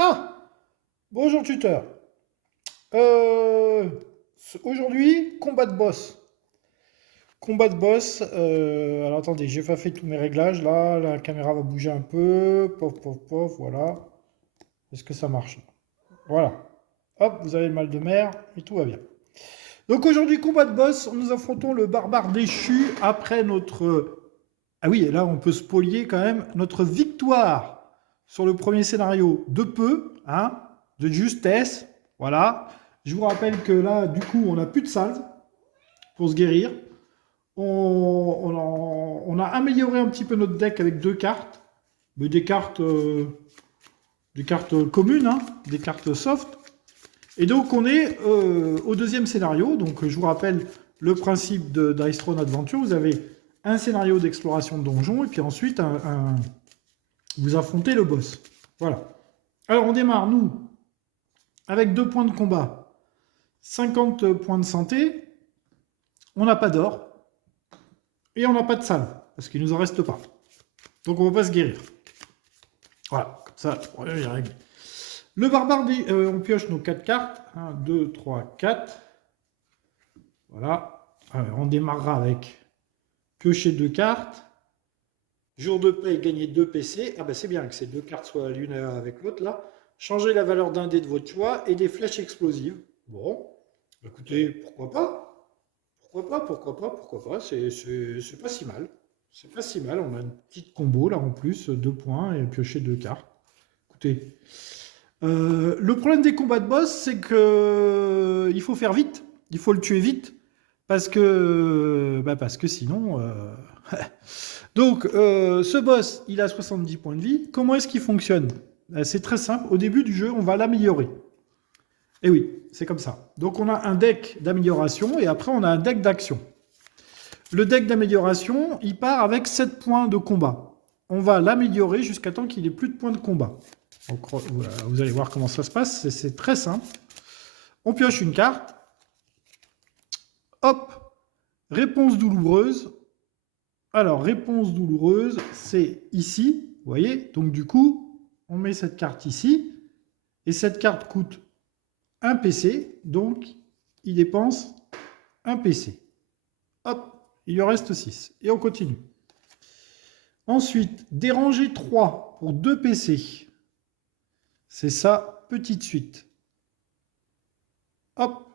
Ah! Bonjour tuteur. Euh, Aujourd'hui, combat de boss. Combat de boss. Alors attendez, j'ai pas fait tous mes réglages. Là, la caméra va bouger un peu. Pof, pof, pof, voilà. Est-ce que ça marche? Voilà. Hop, vous avez le mal de mer et tout va bien. Donc aujourd'hui, combat de boss. Nous affrontons le barbare déchu après notre... Ah oui, et là, on peut spolier quand même notre victoire sur le premier scénario de peu, hein, de justesse. Voilà. Je vous rappelle que là, du coup, on n'a plus de salve pour se guérir. On a amélioré un petit peu notre deck avec deux cartes, mais des cartes communes, hein, des cartes soft. Et donc, on est au deuxième scénario. Donc, je vous rappelle le principe de Dice Throne Adventure. Vous avez un scénario d'exploration de donjon et puis ensuite vous affrontez le boss. Voilà. Alors, on démarre, nous, avec 2 points de combat, 50 points de santé, on n'a pas d'or, et on n'a pas de salve, parce qu'il ne nous en reste pas. Donc, on ne va pas se guérir. Voilà, comme ça, le problème est réglé. Le barbare, on pioche nos 4 cartes. 1, 2, 3, 4. Voilà. Alors, on démarrera avec piocher 2 cartes. Jour de paix, gagner 2 PC. Ah ben c'est bien que ces 2 cartes soient l'une avec l'autre là. Changez la valeur d'un dé de votre choix et des flèches explosives. Bon, écoutez, pourquoi pas? Pourquoi pas? Pourquoi pas? Pourquoi pas? C'est pas si mal. C'est pas si mal. On a une petite combo là en plus, 2 points et piocher 2 cartes. Écoutez, le problème des combats de boss, c'est que il faut faire vite. Il faut le tuer vite parce que sinon. Donc, ce boss, il a 70 points de vie. Comment est-ce qu'il fonctionne? C'est très simple. Au début du jeu, on va l'améliorer. Et oui, c'est comme ça. Donc, on a un deck d'amélioration et après, on a un deck d'action. Le deck d'amélioration, il part avec 7 points de combat. On va l'améliorer jusqu'à temps qu'il ait plus de points de combat. Donc, voilà, vous allez voir comment ça se passe. C'est très simple. On pioche une carte. Hop, réponse douloureuse. Alors, réponse douloureuse, c'est ici, vous voyez. Donc, du coup, on met cette carte ici. Et cette carte coûte un PC. Donc, il dépense un PC. Hop, il lui reste 6. Et on continue. Ensuite, déranger 3 pour 2 PC. C'est sa petite suite. Hop,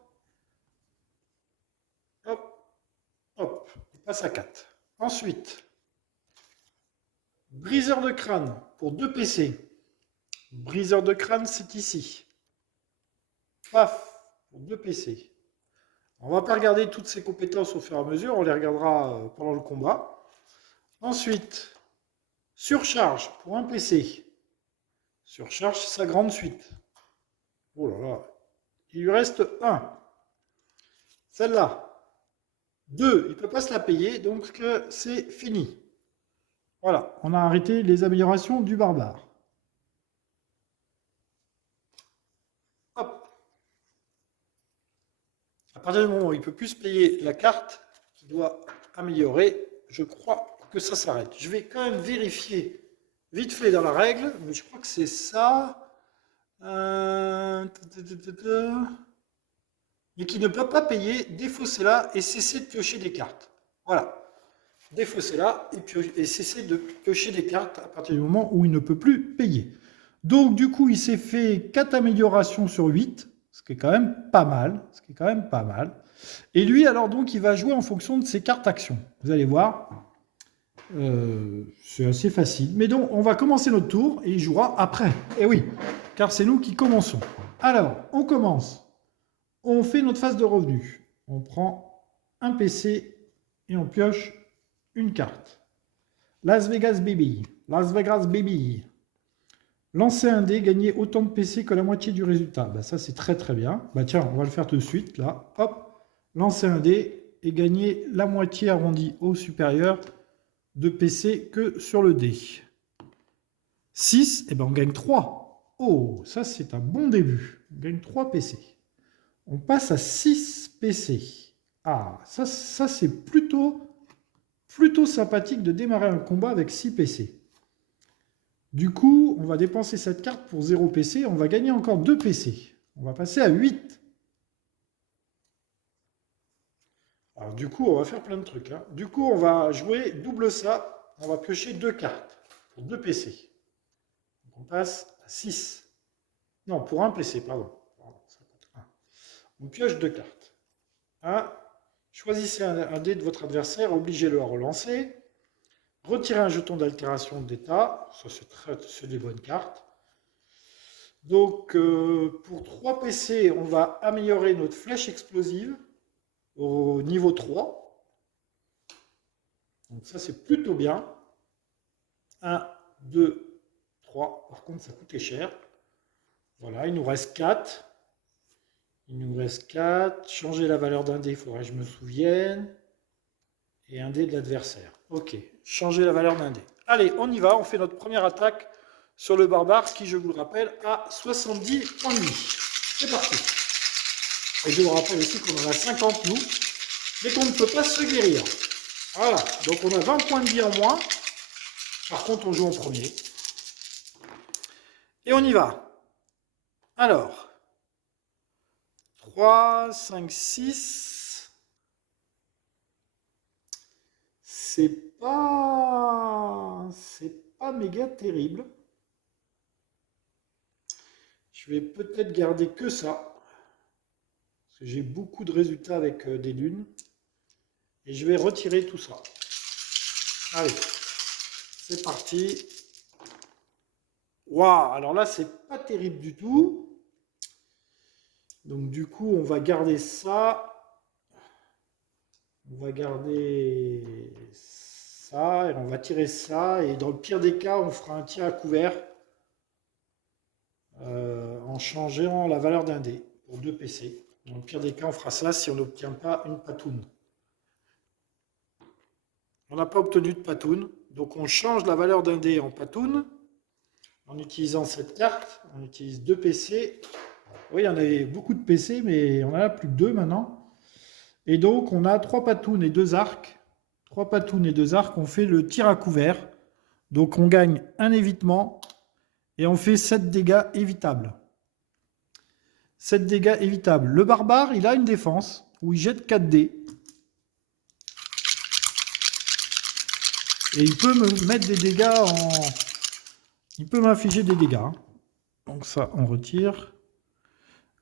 hop, hop. Il passe à 4. Ensuite, briseur de crâne pour 2 PC. Briseur de crâne, c'est ici. Paf, pour 2 PC. On ne va pas regarder toutes ces compétences au fur et à mesure, on les regardera pendant le combat. Ensuite, surcharge pour un PC. Surcharge sa grande suite. Oh là là. Il lui reste 1. Celle-là. 2, il ne peut pas se la payer, donc c'est fini. Voilà, on a arrêté les améliorations du barbare. Hop. À partir du moment où il ne peut plus se payer la carte qu'il doit améliorer, je crois que ça s'arrête. Je vais quand même vérifier vite fait dans la règle, mais je crois que c'est ça. Mais qui ne peut pas payer, défaussez-la et cessez de piocher des cartes. Voilà. Défaussez-la et cessez de piocher des cartes à partir du moment où il ne peut plus payer. Donc, du coup, il s'est fait 4 améliorations sur 8, ce qui est quand même pas mal. Ce qui est quand même pas mal. Et lui, alors, donc, il va jouer en fonction de ses cartes actions. Vous allez voir, c'est assez facile. Mais donc, on va commencer notre tour et il jouera après. Et oui, car c'est nous qui commençons. Alors, on commence. On fait notre phase de revenu. On prend un PC et on pioche une carte. Las Vegas Baby. Las Vegas Baby. Lancer un dé, gagner autant de PC que la moitié du résultat. Bah, ça, c'est très très bien. Bah, tiens, on va le faire tout de suite. Là, hop. Lancer un dé et gagner la moitié arrondie au supérieur de PC que sur le dé. 6, et ben on gagne 3. Oh, ça c'est un bon début. On gagne 3 PC. On passe à 6 PC. Ah, ça c'est plutôt sympathique de démarrer un combat avec 6 PC. Du coup, on va dépenser cette carte pour 0 PC. On va gagner encore 2 PC. On va passer à 8. Alors du coup, on va faire plein de trucs, hein. Du coup, on va jouer double ça. On va piocher 2 cartes pour 2 PC. Donc on passe à 6. Non, pour un PC, pardon. Ça compte 1. On pioche 2 cartes. 1. Choisissez un dé de votre adversaire, obligez-le à relancer. Retirez un jeton d'altération d'état. Ça, c'est des bonnes cartes. Donc, pour 3 PC, on va améliorer notre flèche explosive au niveau 3. Donc ça, c'est plutôt bien. 1, 2, 3. Par contre, ça coûtait cher. Voilà, il nous reste 4. Il nous reste 4. Changer la valeur d'un dé, il faudrait que je me souvienne. Et un dé de l'adversaire. Ok, changer la valeur d'un dé. Allez, on y va. On fait notre première attaque sur le barbare qui, je vous le rappelle, a 70 points de vie. C'est parti. Et je vous rappelle aussi qu'on en a 50 nous, mais qu'on ne peut pas se guérir. Voilà, donc on a 20 points de vie en moins. Par contre, on joue en premier. Et on y va. Alors, 3, 5, 6. C'est pas méga terrible. Je vais peut-être garder que ça. Parce que j'ai beaucoup de résultats avec des lunes. Et je vais retirer tout ça. Allez, c'est parti. Waouh, alors là, c'est pas terrible du tout. Donc du coup, on va garder ça. On va garder ça et on va tirer ça. Et dans le pire des cas, on fera un tir à couvert en changeant la valeur d'un dé pour 2 PC. Dans le pire des cas, on fera ça si on n'obtient pas une patoune. On n'a pas obtenu de patoune, donc on change la valeur d'un dé en patoune en utilisant cette carte. On utilise 2 PC. Oui, il y en avait beaucoup de PC, mais on en a plus que 2 maintenant. Et donc, on a 3 patounes et 2 arcs. 3 patounes et 2 arcs, on fait le tir à couvert. Donc, on gagne un évitement et on fait 7 dégâts évitables. 7 dégâts évitables. Le barbare, il a une défense où il jette 4 dés. Et il peut me mettre des dégâts en... Il peut m'infliger des dégâts. Donc ça, on retire.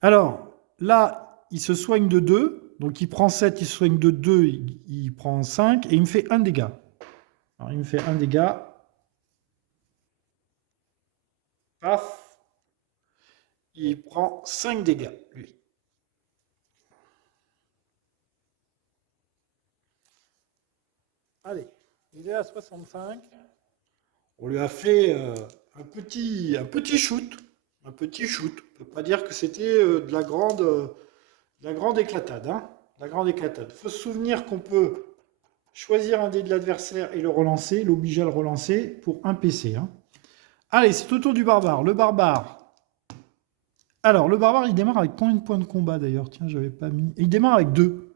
Alors, là, il se soigne de 2. Donc il prend 7, il se soigne de 2, il prend 5. Et il me fait 1 dégât. Alors il me fait 1 dégât. Paf. Il prend 5 dégâts, lui. Allez, il est à 65. On lui a fait un petit shoot. Un petit shoot. On ne peut pas dire que c'était de la grande éclatade. Hein, la grande éclatade. Il faut se souvenir qu'on peut choisir un dé de l'adversaire et le relancer, l'obliger à le relancer pour un PC. Hein. Allez, c'est au tour du barbare. Le barbare. Alors, le barbare, il démarre avec combien de points de combat d'ailleurs? Tiens, j'avais pas mis. Il démarre avec 2.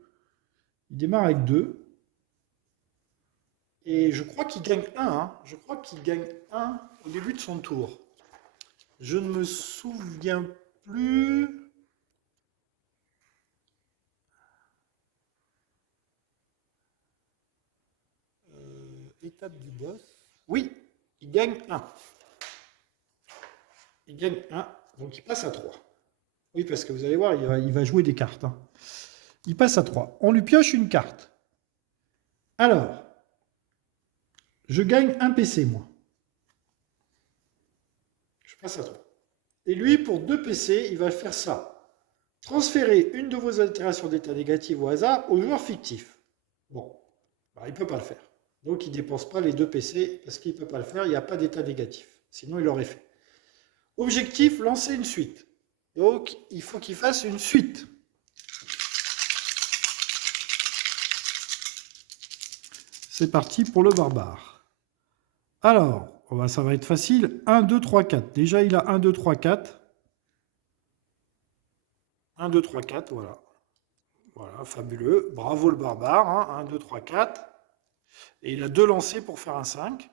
Il démarre avec 2. Et je crois qu'il gagne 1. Hein. Je crois qu'il gagne 1 au début de son tour. Je ne me souviens plus. Étape du boss. Oui, il gagne 1. Il gagne 1, donc il passe à 3. Oui, parce que vous allez voir, il va jouer des cartes. Hein. Il passe à 3. On lui pioche une carte. Alors, je gagne un PC, moi. Je passe à 3. Et lui, pour 2 PC, il va faire ça. Transférer une de vos altérations d'état négatif au hasard au joueur fictif. Bon, bah, il ne peut pas le faire. Donc, il ne dépense pas les 2 PC parce qu'il ne peut pas le faire. Il n'y a pas d'état négatif. Sinon, il l'aurait fait. Objectif, lancer une suite. Donc, il faut qu'il fasse une suite. C'est parti pour le barbare. Alors, ça va être facile. 1, 2, 3, 4. Déjà, il a 1, 2, 3, 4. 1, 2, 3, 4, voilà. Voilà, fabuleux. Bravo le barbare. Hein. 1, 2, 3, 4. Et il a 2 lancers pour faire un 5.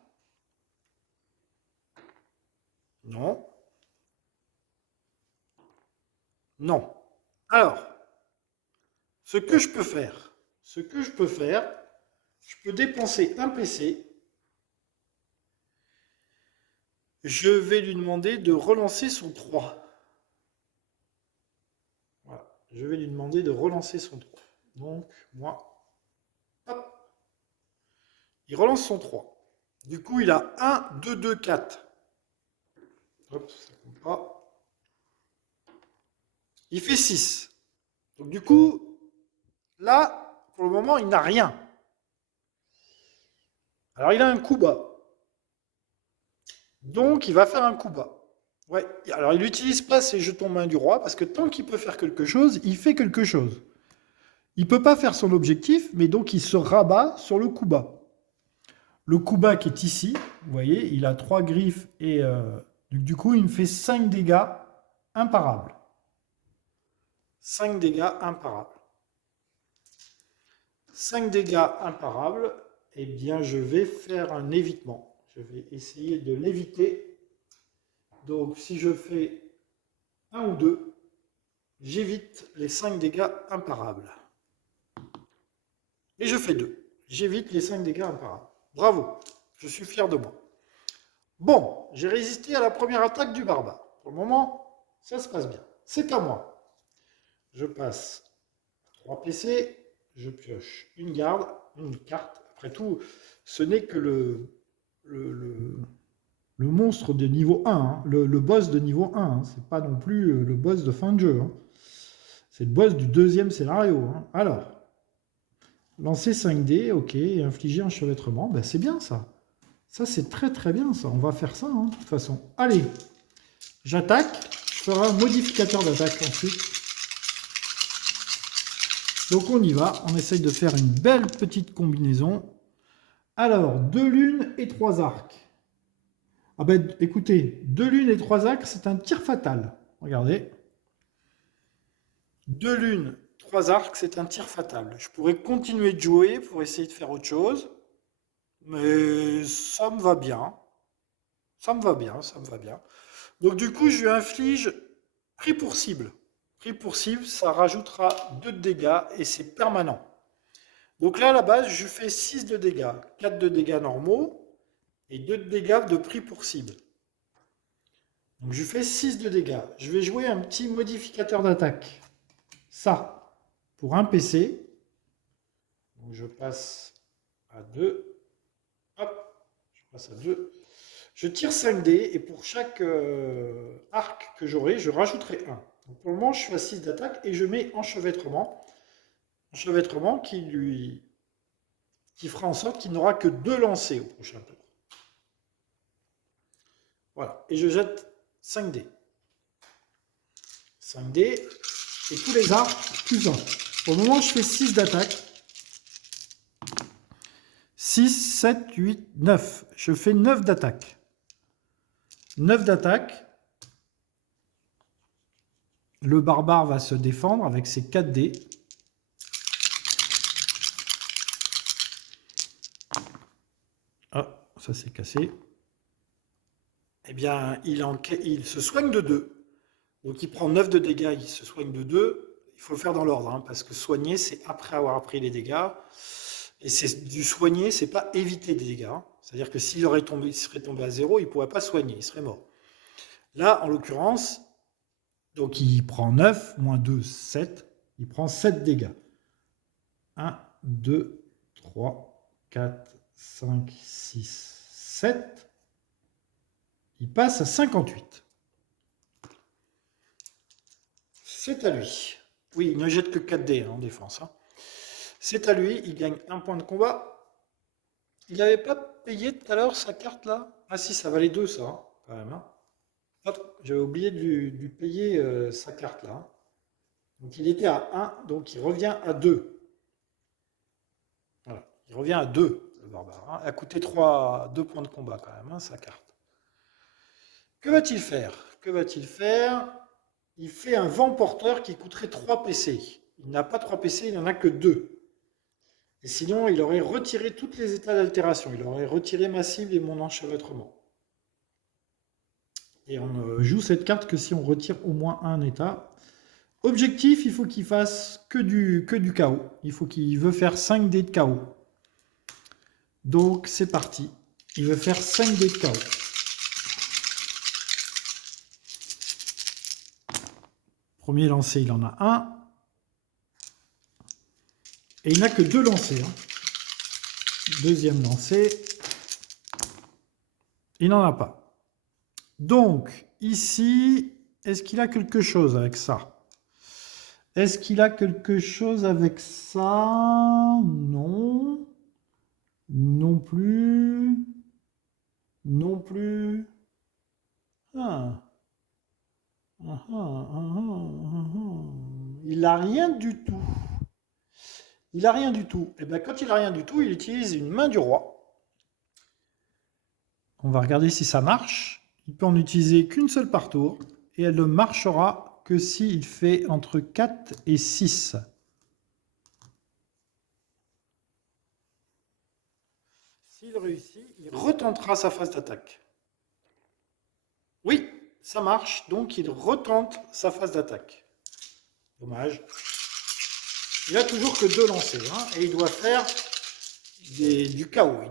Non. Non. Alors, ce que je peux faire, je peux dépenser un PC. Je vais lui demander de relancer son 3. Voilà. Je vais lui demander de relancer son 3. Donc, moi, hop, il relance son 3. Du coup, il a 1, 2, 2, 4. Hop, ça compte pas. Il fait 6. Donc, du coup, là, pour le moment, il n'a rien. Alors, il a un coup bas. Donc, il va faire un coup bas. Ouais. Alors, il n'utilise pas ses jetons main du roi parce que tant qu'il peut faire quelque chose, il fait quelque chose. Il ne peut pas faire son objectif, mais donc il se rabat sur le coup bas. Le coup bas qui est ici, vous voyez, il a 3 griffes et du coup, il me fait 5 dégâts imparables. 5 dégâts imparables. 5 dégâts imparables, eh bien, je vais faire un évitement. Je vais essayer de l'éviter. Donc, si je fais 1 ou 2, j'évite les 5 dégâts imparables. Et je fais 2. J'évite les 5 dégâts imparables. Bravo, je suis fier de moi. Bon, j'ai résisté à la première attaque du barbare. Pour le moment, ça se passe bien. C'est à moi. Je passe 3 PC, je pioche une garde, une carte. Après tout, ce n'est que le monstre de niveau 1, hein, le boss de niveau 1. Hein. C'est pas non plus le boss de fin de jeu. Hein. C'est le boss du deuxième scénario. Hein. Alors, lancer 5D, ok, et infliger un enchevêtrement, ben c'est bien ça. Ça, c'est très très bien ça. On va faire ça, hein, de toute façon. Allez, j'attaque. Je ferai un modificateur d'attaque ensuite. Donc on y va. On essaye de faire une belle petite combinaison. Alors, 2 lunes et 3 arcs. Ah ben, écoutez, 2 lunes et 3 arcs, c'est un tir fatal. Regardez. 2 lunes, 3 arcs, c'est un tir fatal. Je pourrais continuer de jouer pour essayer de faire autre chose. Mais ça me va bien. Ça me va bien, ça me va bien. Donc du coup, je lui inflige prix pour cible. Prix pour cible, ça rajoutera 2 de dégâts et c'est permanent. Donc là, à la base, je fais 6 de dégâts. 4 de dégâts normaux et 2 de dégâts de prix pour cible. Donc je fais 6 de dégâts. Je vais jouer un petit modificateur d'attaque. Ça, pour un PC. Donc je passe à 2. Hop, je passe à 2. Je tire 5 dés et pour chaque arc que j'aurai, je rajouterai 1. Donc pour le moment, je suis à 6 d'attaque et je mets enchevêtrement. Enchevêtrement qui fera en sorte qu'il n'aura que 2 lancers au prochain tour. Voilà. Et je jette 5 dés. 5 dés et tous les arcs plus 1. Pour le moment, je fais 6 d'attaque. 6, 7, 8, 9. Je fais 9 d'attaque. 9 d'attaque. Le barbare va se défendre avec ses 4 dés. Ah, ça s'est cassé. Eh bien, il se soigne de 2. Donc il prend 9 de dégâts, il se soigne de 2. Il faut le faire dans l'ordre, hein, parce que soigner, c'est après avoir pris les dégâts. Et c'est du soigner, c'est pas éviter des dégâts. Hein. C'est-à-dire que s'il serait tombé à 0, il ne pourrait pas soigner, il serait mort. Là, en l'occurrence, donc il prend 9, moins 2, 7. Il prend 7 dégâts. 1, 2, 3, 4, 5, 6, 7. Il passe à 58. C'est à lui. Oui, il ne jette que 4 dés en défense. Hein. C'est à lui, il gagne 1 point de combat. Il n'avait pas payé tout à l'heure sa carte là? Ah si, ça valait 2 ça, hein, quand même. Hein. J'avais oublié de lui payer sa carte là. Hein. Donc il était à 1, donc il revient à 2. Voilà, il revient à 2, le barbare. Hein. Il a coûté 2 points de combat quand même, hein, sa carte. Que va-t-il faire? Que va-t-il faire? Il fait un vent porteur qui coûterait 3 PC. Il n'a pas 3 PC, il n'en a que 2. Et sinon, il aurait retiré tous les états d'altération. Il aurait retiré ma cible et mon enchevêtrement. Et on ne joue cette carte que si on retire au moins un état. Objectif, il faut qu'il fasse que du chaos. Il veut faire 5 dés de chaos. Donc c'est parti. Il veut faire 5 dés de chaos. Premier lancé, il en a un. Et il n'a que 2 lancés. Hein. Deuxième lancé. Il n'en a pas. Donc, ici, est-ce qu'il a quelque chose avec ça? Est-ce qu'il a quelque chose avec ça? Non. Non plus. Non plus. Ah. Ah, ah, ah, ah, ah. Il n'a rien du tout. Il n'a rien du tout. Et bien, quand il n'a rien du tout, il utilise une main du roi. On va regarder si ça marche. Il peut en utiliser qu'une seule par tour. Et elle ne marchera que s'il fait entre 4 et 6. S'il réussit, il retentera sa phase d'attaque. Oui, ça marche. Donc, il retente sa phase d'attaque. Dommage. Il a toujours que 2 lancers. Hein, et il doit faire du chaos. Il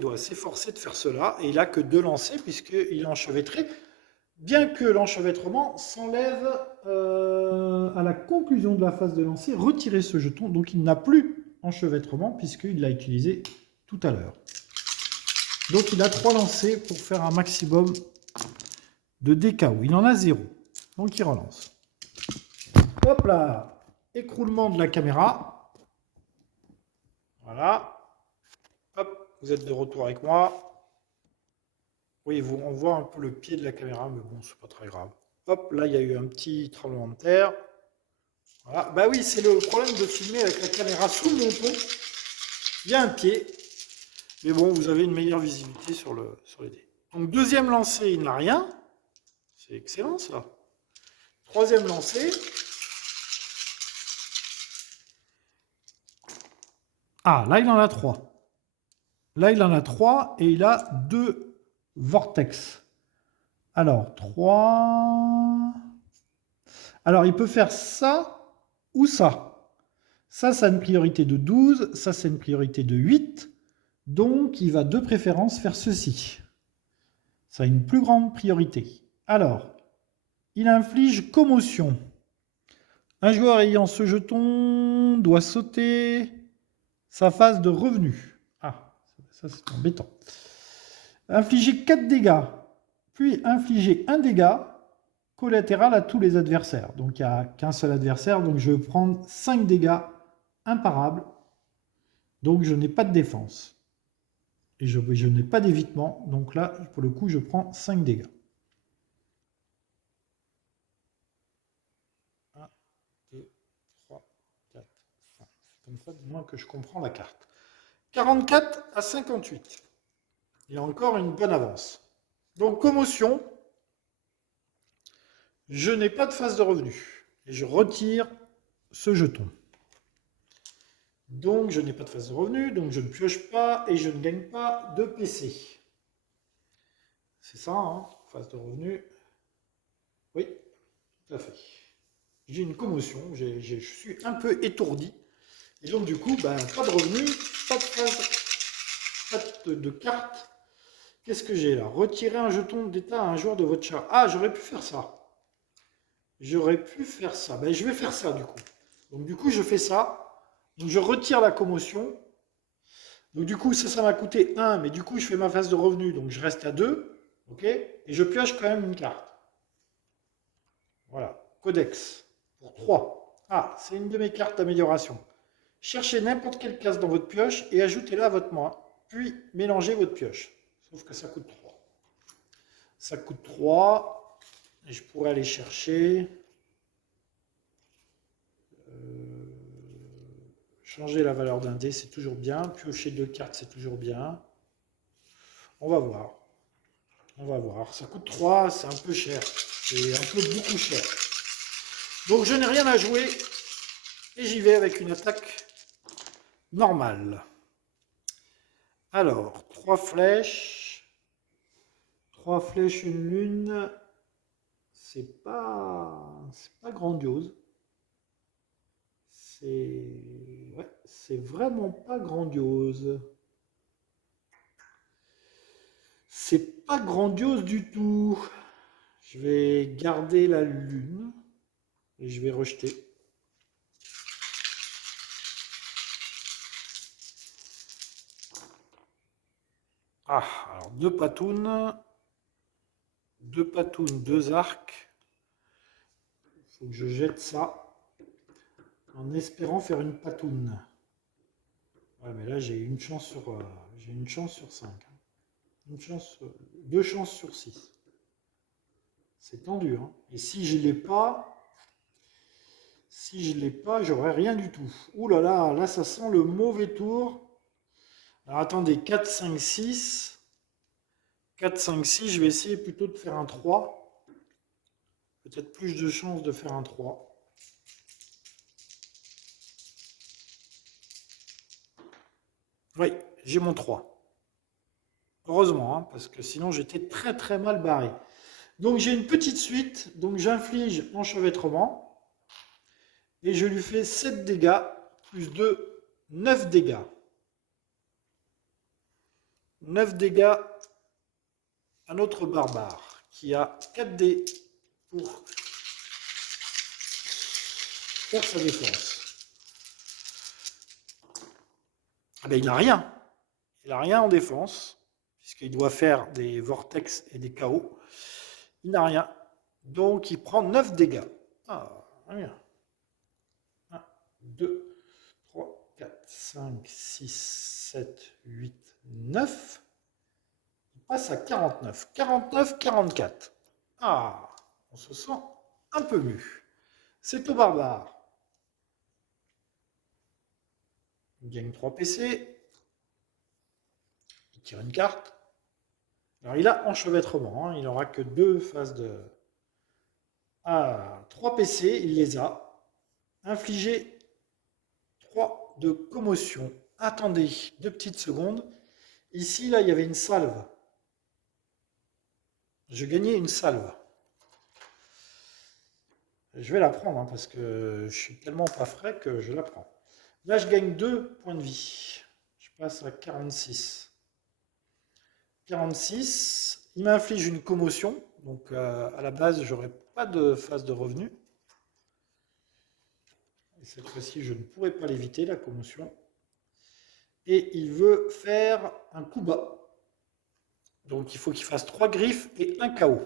doit s'efforcer de faire cela. Et il n'a que 2 lancers puisqu'il est enchevêtré. Bien que l'enchevêtrement s'enlève à la conclusion de la phase de lancer, retirer ce jeton. Donc il n'a plus enchevêtrement puisqu'il l'a utilisé tout à l'heure. Donc il a 3 lancers pour faire un maximum de DKO. Il en a 0. Donc il relance. Hop là! Écroulement de la caméra. Voilà. Hop, vous êtes de retour avec moi. Oui, on voit un peu le pied de la caméra, mais bon, c'est pas très grave. Hop, là, il y a eu un petit tremblement de terre. Voilà. Bah oui, c'est le problème de filmer avec la caméra sous le menton. Il y a un pied. Mais bon, vous avez une meilleure visibilité sur les dés. Donc, deuxième lancé, il n'a rien. C'est excellent, ça. Troisième lancé. Ah, là, il en a 3. Là, il en a 3 et il a 2 vortex. Alors, 3... Alors, il peut faire ça ou ça. Ça a une priorité de 12. Ça, c'est une priorité de 8. Donc, il va de préférence faire ceci. Ça a une plus grande priorité. Alors, il inflige commotion. Un joueur ayant ce jeton doit sauter sa phase de revenu. Ah, ça c'est embêtant. Infliger 4 dégâts, puis infliger 1 dégât collatéral à tous les adversaires. Donc il n'y a qu'un seul adversaire, donc je vais prendre 5 dégâts imparables. Donc je n'ai pas de défense. Et je n'ai pas d'évitement, donc là, pour le coup, je prends 5 dégâts. 1, 2, 3, 4, 5. C'est comme ça, du moins que je comprends la carte. 44 à 58. Il y a encore une bonne avance. Donc, commotion. Je n'ai pas de phase de revenu. Et je retire ce jeton. Donc, je n'ai pas de phase de revenu, donc je ne pioche pas et je ne gagne pas de PC. C'est ça, hein, phase de revenu. Oui, tout à fait. J'ai une commotion, je suis un peu étourdi. Et donc, du coup, pas de revenu, pas de phase, pas de carte. Qu'est-ce que j'ai là? Retirer un jeton d'état à un joueur de votre chat. Ah, j'aurais pu faire ça. J'aurais pu faire ça. Je vais faire ça, du coup. Donc, du coup, je fais ça. Donc, je retire la commotion. Donc, du coup, ça m'a coûté 1. Mais du coup, je fais ma phase de revenu. Donc, je reste à 2. OK? Et je pioche quand même une carte. Voilà. Codex. Pour 3. Ah, c'est une de mes cartes d'amélioration. Cherchez n'importe quelle case dans votre pioche et ajoutez-la à votre main. Puis, mélangez votre pioche. Sauf que ça coûte 3. Ça coûte 3. Et je pourrais aller chercher... changer la valeur d'un dé, c'est toujours bien. Piocher 2 cartes, c'est toujours bien. On va voir. On va voir. Ça coûte 3, c'est un peu cher. C'est un peu beaucoup cher. Donc je n'ai rien à jouer. Et j'y vais avec une attaque normale. Alors, 3 flèches. 3 flèches, une lune, c'est pas grandiose. C'est vraiment pas grandiose. C'est pas grandiose du tout. Je vais garder la lune et je vais rejeter. Ah, alors deux patounes, deux arcs. Il faut que je jette ça en espérant faire une patoune. Ouais, mais là j'ai une chance sur 5. Deux chances sur 6. C'est tendu, hein. Et si je l'ai pas, j'aurai rien du tout. Ouh là là, là ça sent le mauvais tour. Alors attendez, 4, 5, 6. 4, 5, 6, je vais essayer plutôt de faire un 3. Peut-être plus de chances de faire un 3. Oui, j'ai mon 3. Heureusement, hein, parce que sinon j'étais très très mal barré. Donc j'ai une petite suite, donc j'inflige enchevêtrement. Et je lui fais 7 dégâts, plus 2, 9 dégâts. 9 dégâts à notre barbare, qui a 4 dés pour faire sa défense. Ah ben, il n'a rien. Il n'a rien en défense, puisqu'il doit faire des vortex et des chaos. Il n'a rien. Donc il prend 9 dégâts. Ah, rien. 1, 2, 3, 4, 5, 6, 7, 8, 9. Il passe à 49. 49, 44. Ah, on se sent un peu mieux. C'est au barbare. Il gagne 3 PC. Il tire une carte. Alors il a enchevêtrement. Hein. Il n'aura que 2 phases de... Ah, 3 PC, il les a. Infliger 3 de commotion. Attendez 2 petites secondes. Ici, là, il y avait une salve. Je gagnais une salve. Je vais la prendre, hein, parce que je suis tellement pas frais que je la prends. Là, je gagne 2 points de vie. Je passe à 46. 46. Il m'inflige une commotion. Donc, à la base, j'aurais pas de phase de revenu. Et cette fois-ci, je ne pourrai pas l'éviter, la commotion. Et il veut faire un coup bas. Donc, il faut qu'il fasse 3 griffes et un KO.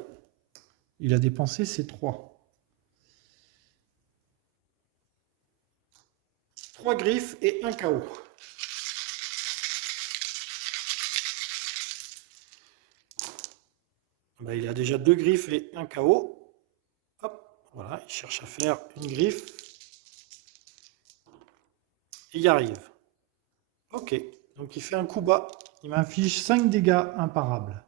Il a dépensé ses 3. 3 griffes et un KO. Ben, il a déjà 2 griffes et un KO. Hop, voilà, il cherche à faire une griffe. Il y arrive. Ok, donc il fait un coup bas. Il m'inflige 5 dégâts imparables.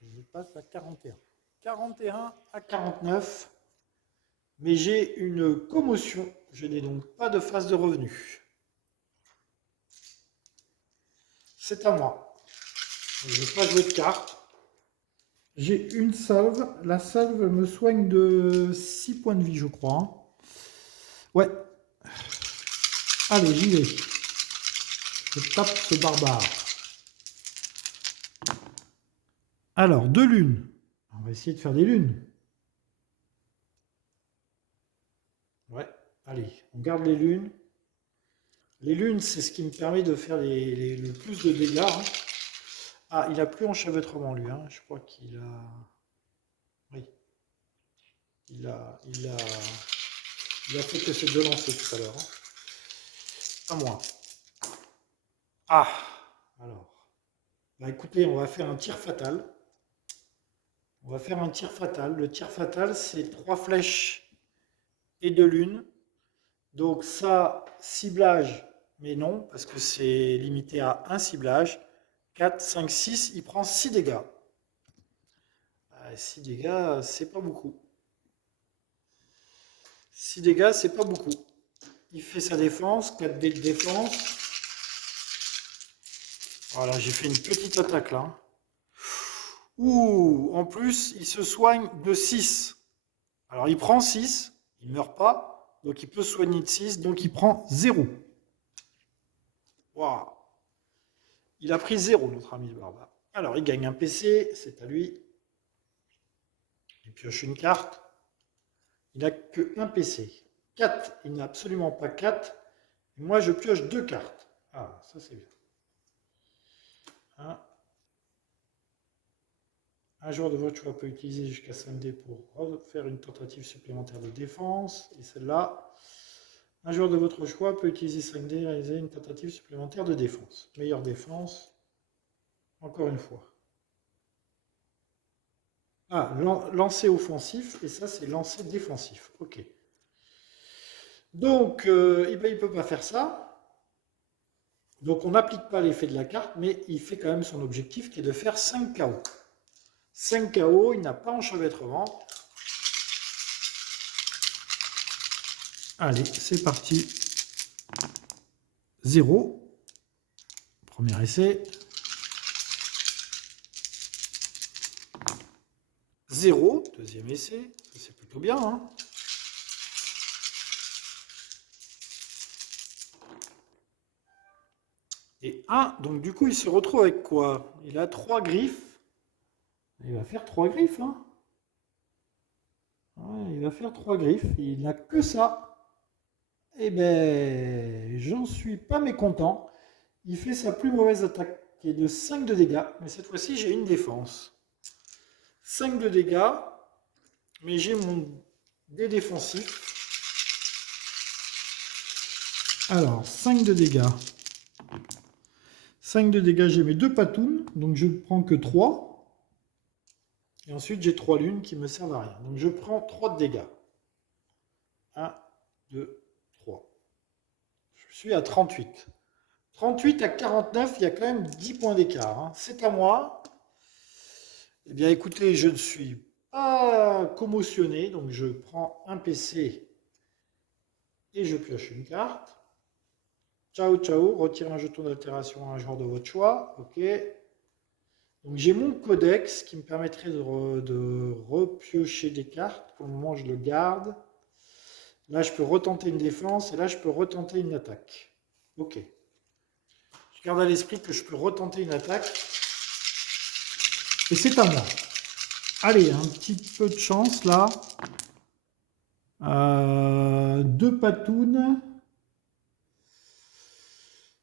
Je passe à 41. 41 à 49. Mais j'ai une commotion. Je n'ai donc pas de phase de revenu. C'est à moi. Je ne vais pas jouer de carte. J'ai une salve. La salve me soigne de 6 points de vie, je crois. Ouais. Allez, j'y vais. Je tape ce barbare. Alors, 2 lunes. On va essayer de faire des lunes. Ouais, allez, on garde les lunes. Les lunes, c'est ce qui me permet de faire le plus de dégâts. Hein. Ah, il a plus enchevêtrement, lui. Hein. Je crois qu'il a... Oui. Il a fait que ces 2 lancers tout à l'heure. Hein. À moi. Ah, alors. Bah écoutez, on va faire un tir fatal. On va faire un tir fatal. Le tir fatal, c'est 3 flèches et 2 lunes. Donc ça, ciblage, mais non, parce que c'est limité à un ciblage. 4, 5, 6, il prend 6 dégâts. 6 dégâts, c'est pas beaucoup. 6 dégâts, c'est pas beaucoup. Il fait sa défense, 4 dés de défense. Voilà, j'ai fait une petite attaque là. Ouh, en plus, il se soigne de 6. Alors, il prend 6, il ne meurt pas, donc il peut se soigner de 6, donc il prend 0. Waouh. Il a pris 0, notre ami le barbare. Alors, il gagne un PC, c'est à lui. Il pioche une carte. Il n'a que un PC. 4, il n'a absolument pas 4. Et moi, je pioche 2 cartes. Ah, ça c'est bien. Un joueur de votre choix peut utiliser jusqu'à 5 dés pour faire une tentative supplémentaire de défense. Et celle-là, un joueur de votre choix peut utiliser 5 dés et réaliser une tentative supplémentaire de défense. Meilleure défense, encore une fois. Ah, lancer offensif, et ça c'est lancer défensif. Ok. Donc, il ne peut pas faire ça. Donc on n'applique pas l'effet de la carte, mais il fait quand même son objectif qui est de faire 5 KO. 5 KO, il n'a pas enchevêtrement. Allez, c'est parti. 0. Premier essai. 0. Deuxième essai. C'est plutôt bien, hein. Et 1. Donc du coup, il se retrouve avec quoi? Il a 3 griffes. Il va faire 3 griffes, hein. Ouais, il va faire 3 griffes. Il n'a que ça. Eh ben, j'en suis pas mécontent. Il fait sa plus mauvaise attaque, qui est de 5 de dégâts. Mais cette fois-ci, j'ai une défense. 5 de dégâts. Mais j'ai mon dé défensif. Alors, 5 de dégâts. 5 de dégâts, j'ai mes 2 patounes. Donc, je ne prends que 3. Et ensuite, j'ai 3 lunes qui me servent à rien. Donc, je prends 3 de dégâts. 1, 2, 3. Je suis à 38. 38 à 49, il y a quand même 10 points d'écart. Hein. C'est à moi. Eh bien, écoutez, je ne suis pas commotionné. Donc, je prends un PC et je pioche une carte. Ciao, ciao. Retirez un jeton d'altération à un joueur de votre choix. OK. Donc, j'ai mon codex qui me permettrait de repiocher des cartes. Pour le moment, je le garde. Là, je peux retenter une défense et là, je peux retenter une attaque. OK. Je garde à l'esprit que je peux retenter une attaque. Et c'est à moi. Allez, un petit peu de chance là. 2 patounes.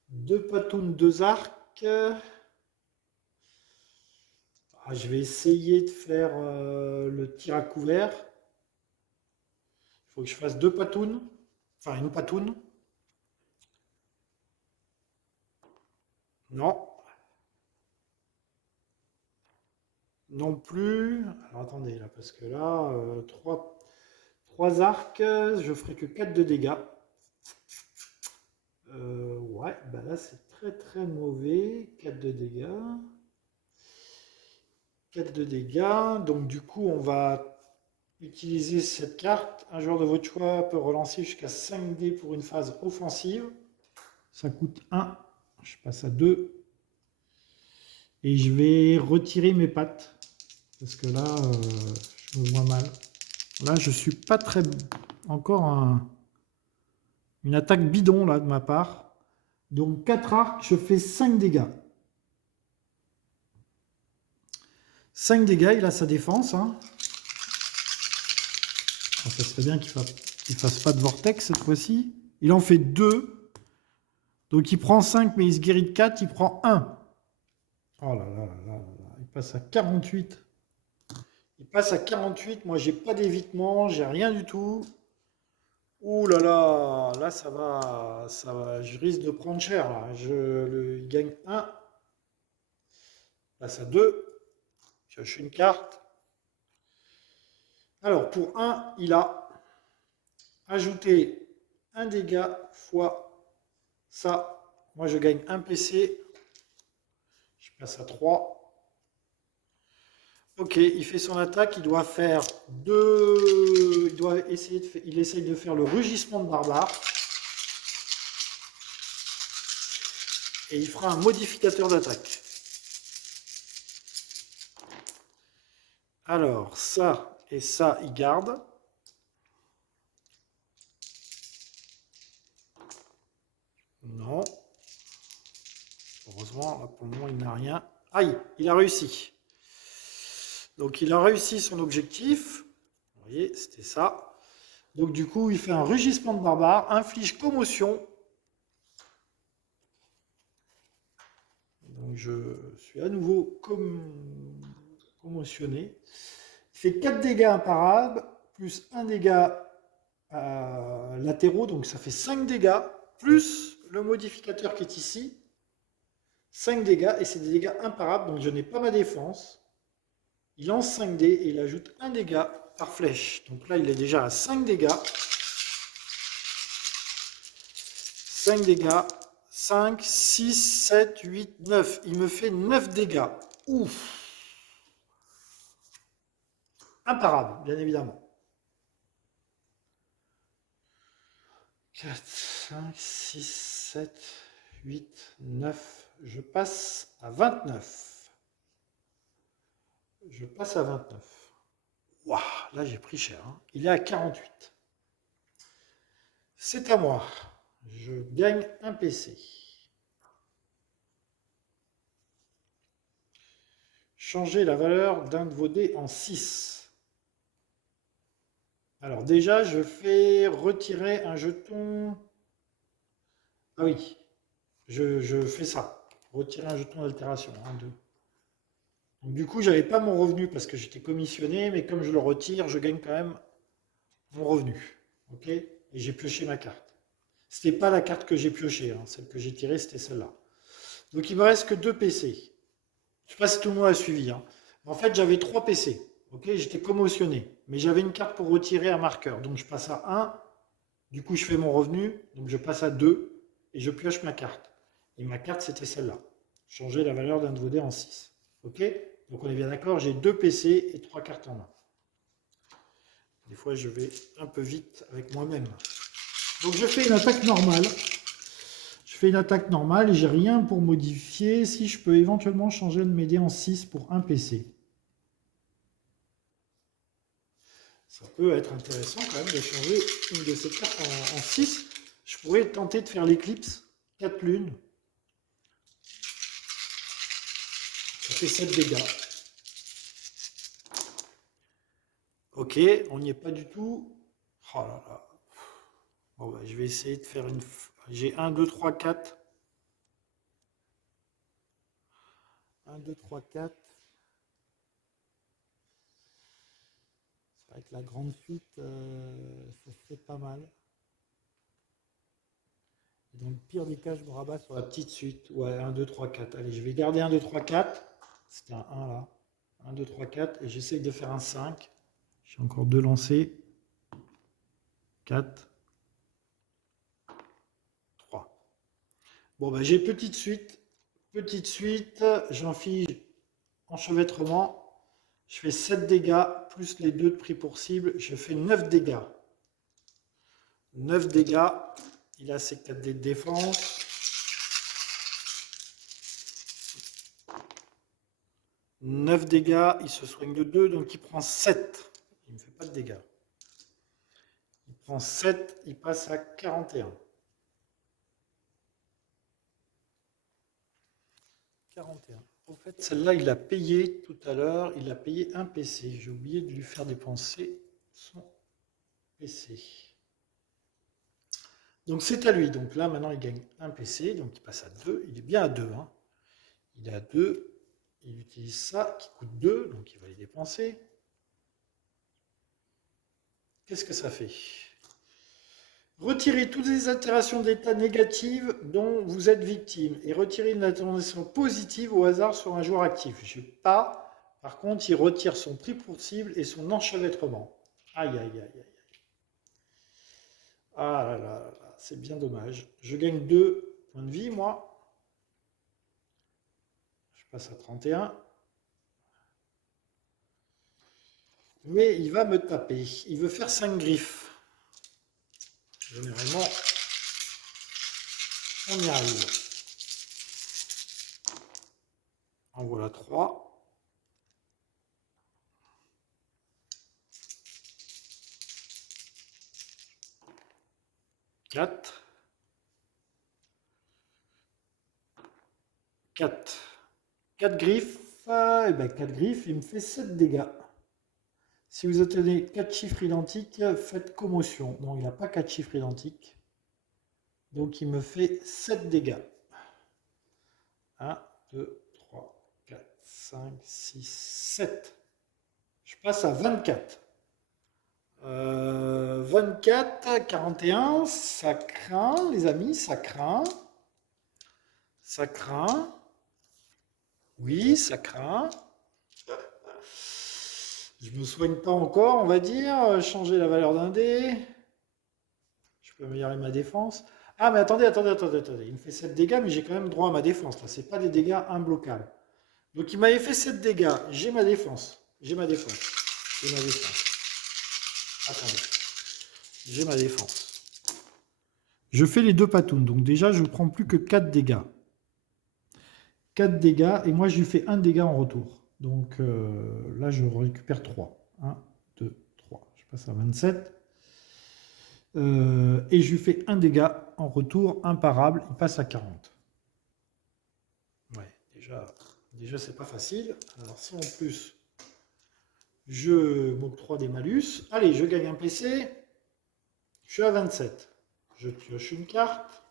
2 patounes, 2 arcs. Ah, je vais essayer de faire le tir à couvert. Il faut que je fasse 2 patounes. Enfin, une patoune. Non. Non plus. Alors attendez, là, parce que là, 3 arcs, je ferai que 4 de dégâts. Ouais, bah là, c'est très très mauvais. 4 de dégâts. 4 de dégâts. Donc du coup, on va utiliser cette carte. Un joueur de votre choix peut relancer jusqu'à 5 dés pour une phase offensive. Ça coûte 1. Je passe à 2. Et je vais retirer mes pattes. Parce que là, je me vois mal. Là, je suis pas très... Encore une attaque bidon là de ma part. Donc 4 arcs, je fais 5 dégâts. 5 dégâts, il a sa défense. Hein. Alors, ça serait bien qu'il ne fasse pas de vortex cette fois-ci. Il en fait 2. Donc il prend 5, mais il se guérit de 4. Il prend 1. Oh là là là là là. Il passe à 48. Il passe à 48. Moi, j'ai pas d'évitement. J'ai rien du tout. Ouh là là. Là, ça va. Je risque de prendre cher. Là. Il gagne 1. Il passe à 2. Je pioche une carte. Alors, pour 1, il a ajouté un dégât fois ça. Moi, je gagne un PC. Je passe à 3. Ok, il fait son attaque. Il doit faire 2. Il essaye de faire le rugissement de barbare. et il fera un modificateur d'attaque. Alors, ça et ça, il garde. Non. Heureusement, là, pour le moment, il n'a rien. Aïe, il a réussi. Donc, il a réussi son objectif. Vous voyez, c'était ça. Donc, du coup, il fait un rugissement de barbare, inflige commotion. Donc, je suis à nouveau commotionné. Il fait 4 dégâts imparables, plus 1 dégât latéraux, donc ça fait 5 dégâts, plus le modificateur qui est ici. 5 dégâts, et c'est des dégâts imparables, donc je n'ai pas ma défense. Il lance 5 dés et il ajoute 1 dégât par flèche. Donc là, il est déjà à 5 dégâts. 5 dégâts. 5, 6, 7, 8, 9. Il me fait 9 dégâts. Ouf. Imparable, bien évidemment. 4, 5, 6, 7, 8, 9. Je passe à 29. Je passe à 29. Waouh, là j'ai pris cher. Hein. Il est à 48. C'est à moi. Je gagne un PC. Changez la valeur d'un de vos dés en 6. Alors déjà, je fais retirer un jeton. Ah oui, je fais ça. Retirer un jeton d'altération. 1, 2. Donc, du coup, j'avais pas mon revenu parce que j'étais commissionné, mais comme je le retire, je gagne quand même mon revenu. Ok. Et j'ai pioché ma carte. C'était pas la carte que j'ai piochée, hein. Celle que j'ai tirée, c'était celle-là. Donc il me reste que 2 PC. Je sais pas si tout le monde a suivi. Hein. En fait, j'avais 3 PC. Ok, j'étais commotionné. Mais j'avais une carte pour retirer un marqueur. Donc je passe à 1. Du coup, je fais mon revenu. Donc je passe à 2. Et je pioche ma carte. Et ma carte, c'était celle-là. Changer la valeur d'un de vos dés en 6. Ok. Donc on est bien d'accord, j'ai 2 PC et 3 cartes en main. Des fois, je vais un peu vite avec moi-même. Donc je fais une attaque normale. Je fais une attaque normale et j'ai rien pour modifier. Si je peux éventuellement changer de mes dés en 6 pour un PC. Ça peut être intéressant quand même de changer une de ces cartes en 6. Je pourrais tenter de faire l'éclipse. 4 lunes. Ça fait 7 dégâts. Ok, on n'y est pas du tout. Oh là là. Bon, bah, je vais essayer de faire une... J'ai 1, 2, 3, 4. 1, 2, 3, 4. C'est vrai que la grande suite, ça serait pas mal. Et dans le pire des cas, je me rabats sur la petite suite. Ouais, 1, 2, 3, 4. Allez, je vais garder 1, 2, 3, 4. C'était un 1 là. 1, 2, 3, 4. Et j'essaye de faire un 5. J'ai encore 2 lancés. 4. 3. Bon, bah, j'ai petite suite. Petite suite. J'enfile enchevêtrement. Je fais 7 dégâts, plus les 2 de prix pour cible. Je fais 9 dégâts. 9 dégâts. Il a ses 4 dés de défense. 9 dégâts. Il se soigne de 2, donc il prend 7. Il ne me fait pas de dégâts. Il prend 7, il passe à 41. 41. En fait, celle-là, il a payé tout à l'heure. Il a payé un PC. J'ai oublié de lui faire dépenser son PC. Donc c'est à lui. Donc là, maintenant, il gagne un PC. Donc il passe à 2. Il est bien à 2. Hein. Il est à 2. Il utilise ça qui coûte 2. Donc il va les dépenser. Qu'est-ce que ça fait? Retirez toutes les altérations d'état négatives dont vous êtes victime et retirez une altération positive au hasard sur un joueur actif. Je n'ai pas. Par contre, il retire son prix pour cible et son enchevêtrement. Aïe, aïe, aïe, aïe. Ah là là, là, c'est bien dommage. Je gagne 2 points de vie, moi. Je passe à 31. Mais il va me taper. Il veut faire 5 griffes. Généralement, on y arrive. En voilà 3. 4. 4. 4 griffes. Et ben 4 griffes, il me fait 7 dégâts. Si vous obtenez 4 chiffres identiques, faites commotion. Non, il n'a pas 4 chiffres identiques. Donc il me fait 7 dégâts. 1, 2, 3, 4, 5, 6, 7. Je passe à 24. 24, 41, ça craint, les amis, ça craint. Ça craint. Oui, ça craint. Je me soigne pas encore, on va dire. Changer la valeur d'un dé. Je peux améliorer ma défense. Ah, mais attendez. Il me fait 7 dégâts, mais j'ai quand même droit à ma défense. Là, c'est pas des dégâts imbloquables. Donc, il m'avait fait 7 dégâts. J'ai ma défense. J'ai ma défense. Attendez. J'ai ma défense. Je fais les 2 patounes. Donc, déjà, je ne prends plus que 4 dégâts. 4 dégâts. Et moi, je lui fais 1 dégât en retour. Donc, là, je récupère 3. 1, 2, 3. Je passe à 27. Et je lui fais 1 dégât en retour, imparable, il passe à 40. Ouais, déjà c'est pas facile. Alors si en plus je m'octroie des malus, allez, je gagne un PC, je suis à 27. Je pioche une carte.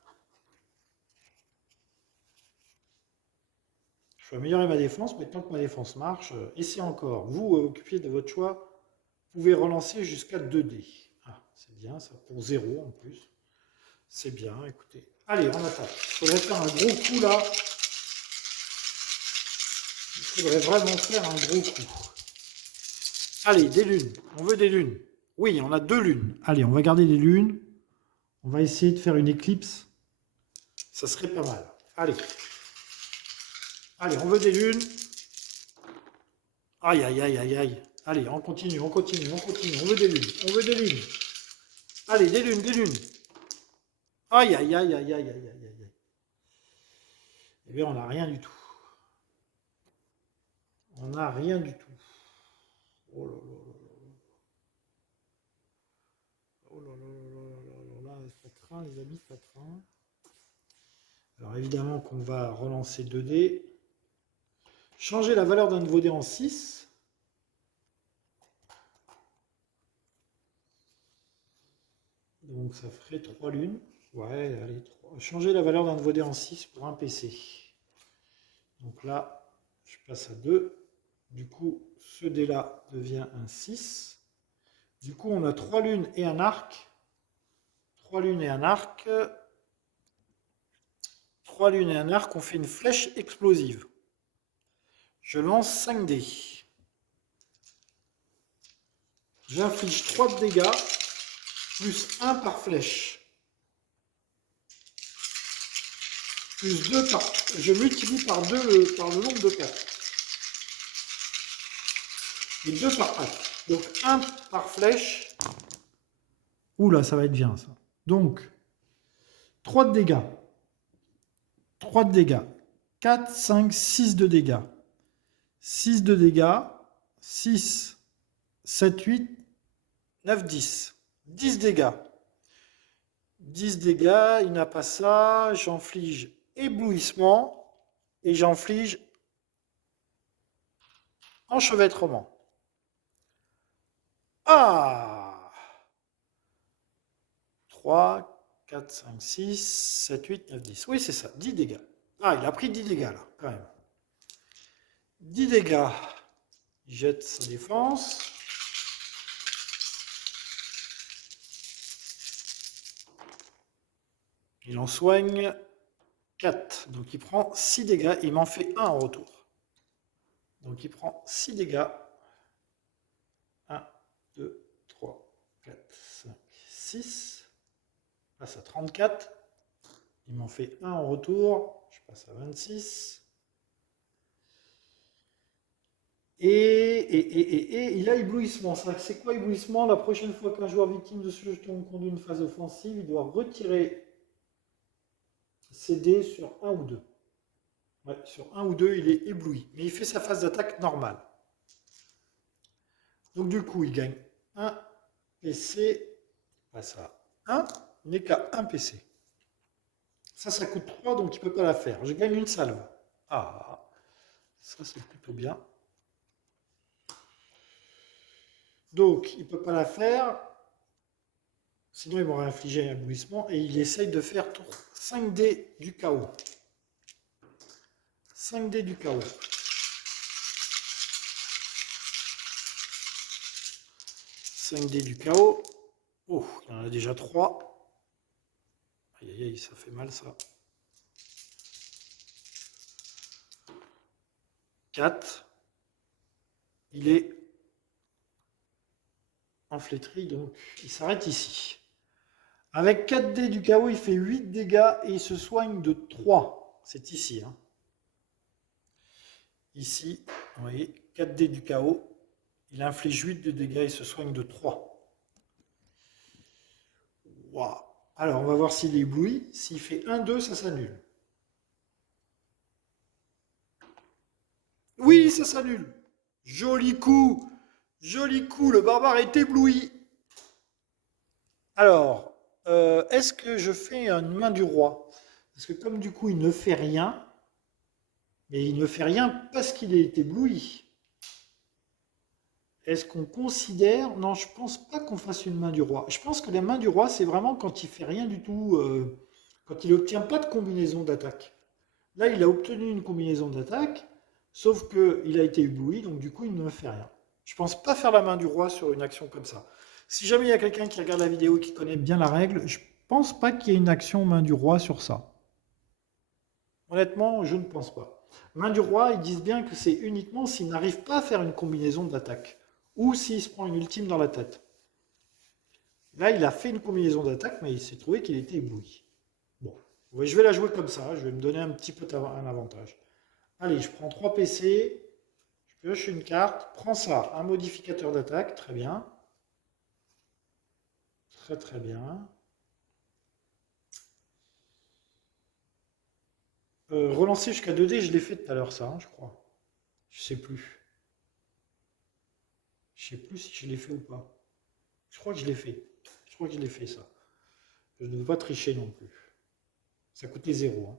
Je vais améliorer ma défense, mais tant que ma défense marche, essayez encore. Vous, occupez de votre choix, vous pouvez relancer jusqu'à 2 dés. Ah, c'est bien, ça pour 0 en plus. C'est bien, écoutez. Allez, on attaque. Il faudrait faire un gros coup là. Il faudrait vraiment faire un gros coup. Allez, des lunes. On veut des lunes. Oui, on a 2 lunes. Allez, on va garder les lunes. On va essayer de faire une éclipse. Ça serait pas mal. Allez. Allez, on veut des lunes. Aïe, aïe, aïe, aïe, aïe. Allez, on continue. On veut des lunes. Allez, des lunes. Aïe, aïe, aïe, aïe, aïe, aïe, aïe, aïe. Eh bien, on n'a rien du tout. On n'a rien du tout. Oh là là là là. Oh là là là là là là, ça craint, les amis, ça craint. Alors évidemment qu'on va relancer 2 dés. Changer la valeur d'un de vos dés en 6. Donc ça ferait 3 lunes. Ouais, allez, 3. Changer la valeur d'un de vos dés en 6 pour un PC. Donc là, je passe à 2. Du coup, ce dé-là devient un 6. Du coup, on a 3 lunes et un arc. 3 lunes et un arc. 3 lunes et un arc, on fait une flèche explosive. Je lance 5 dés. J'inflige 3 de dégâts, plus 1 par flèche. Plus 2 par... Je multiplie par 2 le nombre de cartes. Et 2 par patte. Donc 1 par flèche. Oula, ça va être bien ça. Donc, 3 de dégâts. 3 de dégâts. 4, 5, 6 de dégâts. 6 de dégâts. 6, 7, 8, 9, 10. 10 dégâts. 10 dégâts, il n'a pas ça. J'inflige éblouissement et j'inflige enchevêtrement. Ah 3, 4, 5, 6, 7, 8, 9, 10. Oui, c'est ça, 10 dégâts. Ah, il a pris 10 dégâts là, quand même. 10 dégâts. Il jette sa défense. Il en soigne 4. Donc il prend 6 dégâts. Il m'en fait 1 en retour. Donc il prend 6 dégâts. 1, 2, 3, 4, 5, 6. Je passe à 34. Il m'en fait 1 en retour. Je passe à 26. Et il a éblouissement. C'est quoi éblouissement? La prochaine fois qu'un joueur victime de ce jeton conduit une phase offensive, il doit retirer ses dés sur 1 ou 2. Ouais, sur un ou deux, il est ébloui. Mais il fait sa phase d'attaque normale. Donc du coup, il gagne un PC. Pas ça. 1, il n'est qu'à 1 PC. Ça coûte 3, donc il ne peut pas la faire. Je gagne une salve. Ah, ça c'est plutôt bien. Donc, il ne peut pas la faire. Sinon, il m'aurait infligé un éblouissement. Et il essaye de faire 5D du chaos. 5D du chaos. 5D du chaos. Oh, il y en a déjà 3. Aïe, aïe, aïe, ça fait mal ça. 4. Il est en flétrie, donc il s'arrête ici. Avec 4D du chaos, il fait 8 dégâts et il se soigne de 3. C'est ici. Hein. Ici, vous voyez, 4D du chaos. Il inflige 8 de dégâts et se soigne de 3. Wow. Alors, on va voir s'il est ébloui. S'il fait 1-2, ça s'annule. Oui, ça s'annule. Joli coup. Joli coup. Le barbare est ébloui. Alors, est-ce que je fais une main du roi? Parce que comme du coup, il ne fait rien, mais il ne fait rien parce qu'il est ébloui. Est-ce qu'on considère... Non, je pense pas qu'on fasse une main du roi. Je pense que la main du roi, c'est vraiment quand il fait rien du tout, quand il n'obtient pas de combinaison d'attaque. Là, il a obtenu une combinaison d'attaque, sauf qu'il a été ébloui, donc du coup, il ne fait rien. Je pense pas faire la main du roi sur une action comme ça. Si jamais il y a quelqu'un qui regarde la vidéo et qui connaît bien la règle, je pense pas qu'il y ait une action main du roi sur ça. Honnêtement, je ne pense pas. Main du roi, ils disent bien que c'est uniquement s'il n'arrive pas à faire une combinaison d'attaque. Ou s'il se prend une ultime dans la tête. Là, il a fait une combinaison d'attaque, mais il s'est trouvé qu'il était ébloui. Bon, je vais la jouer comme ça, je vais me donner un petit peu un avantage. Allez, je prends 3 PC, je pioche une carte, prends ça, un modificateur d'attaque, très bien. Très très bien. Relancer jusqu'à 2D, je l'ai fait tout à l'heure ça, hein, je crois. Je sais plus. Je sais plus si je l'ai fait ou pas. Je crois que je l'ai fait. Je crois que je l'ai fait ça. Je ne veux pas tricher non plus. Ça coûtait 0. Hein.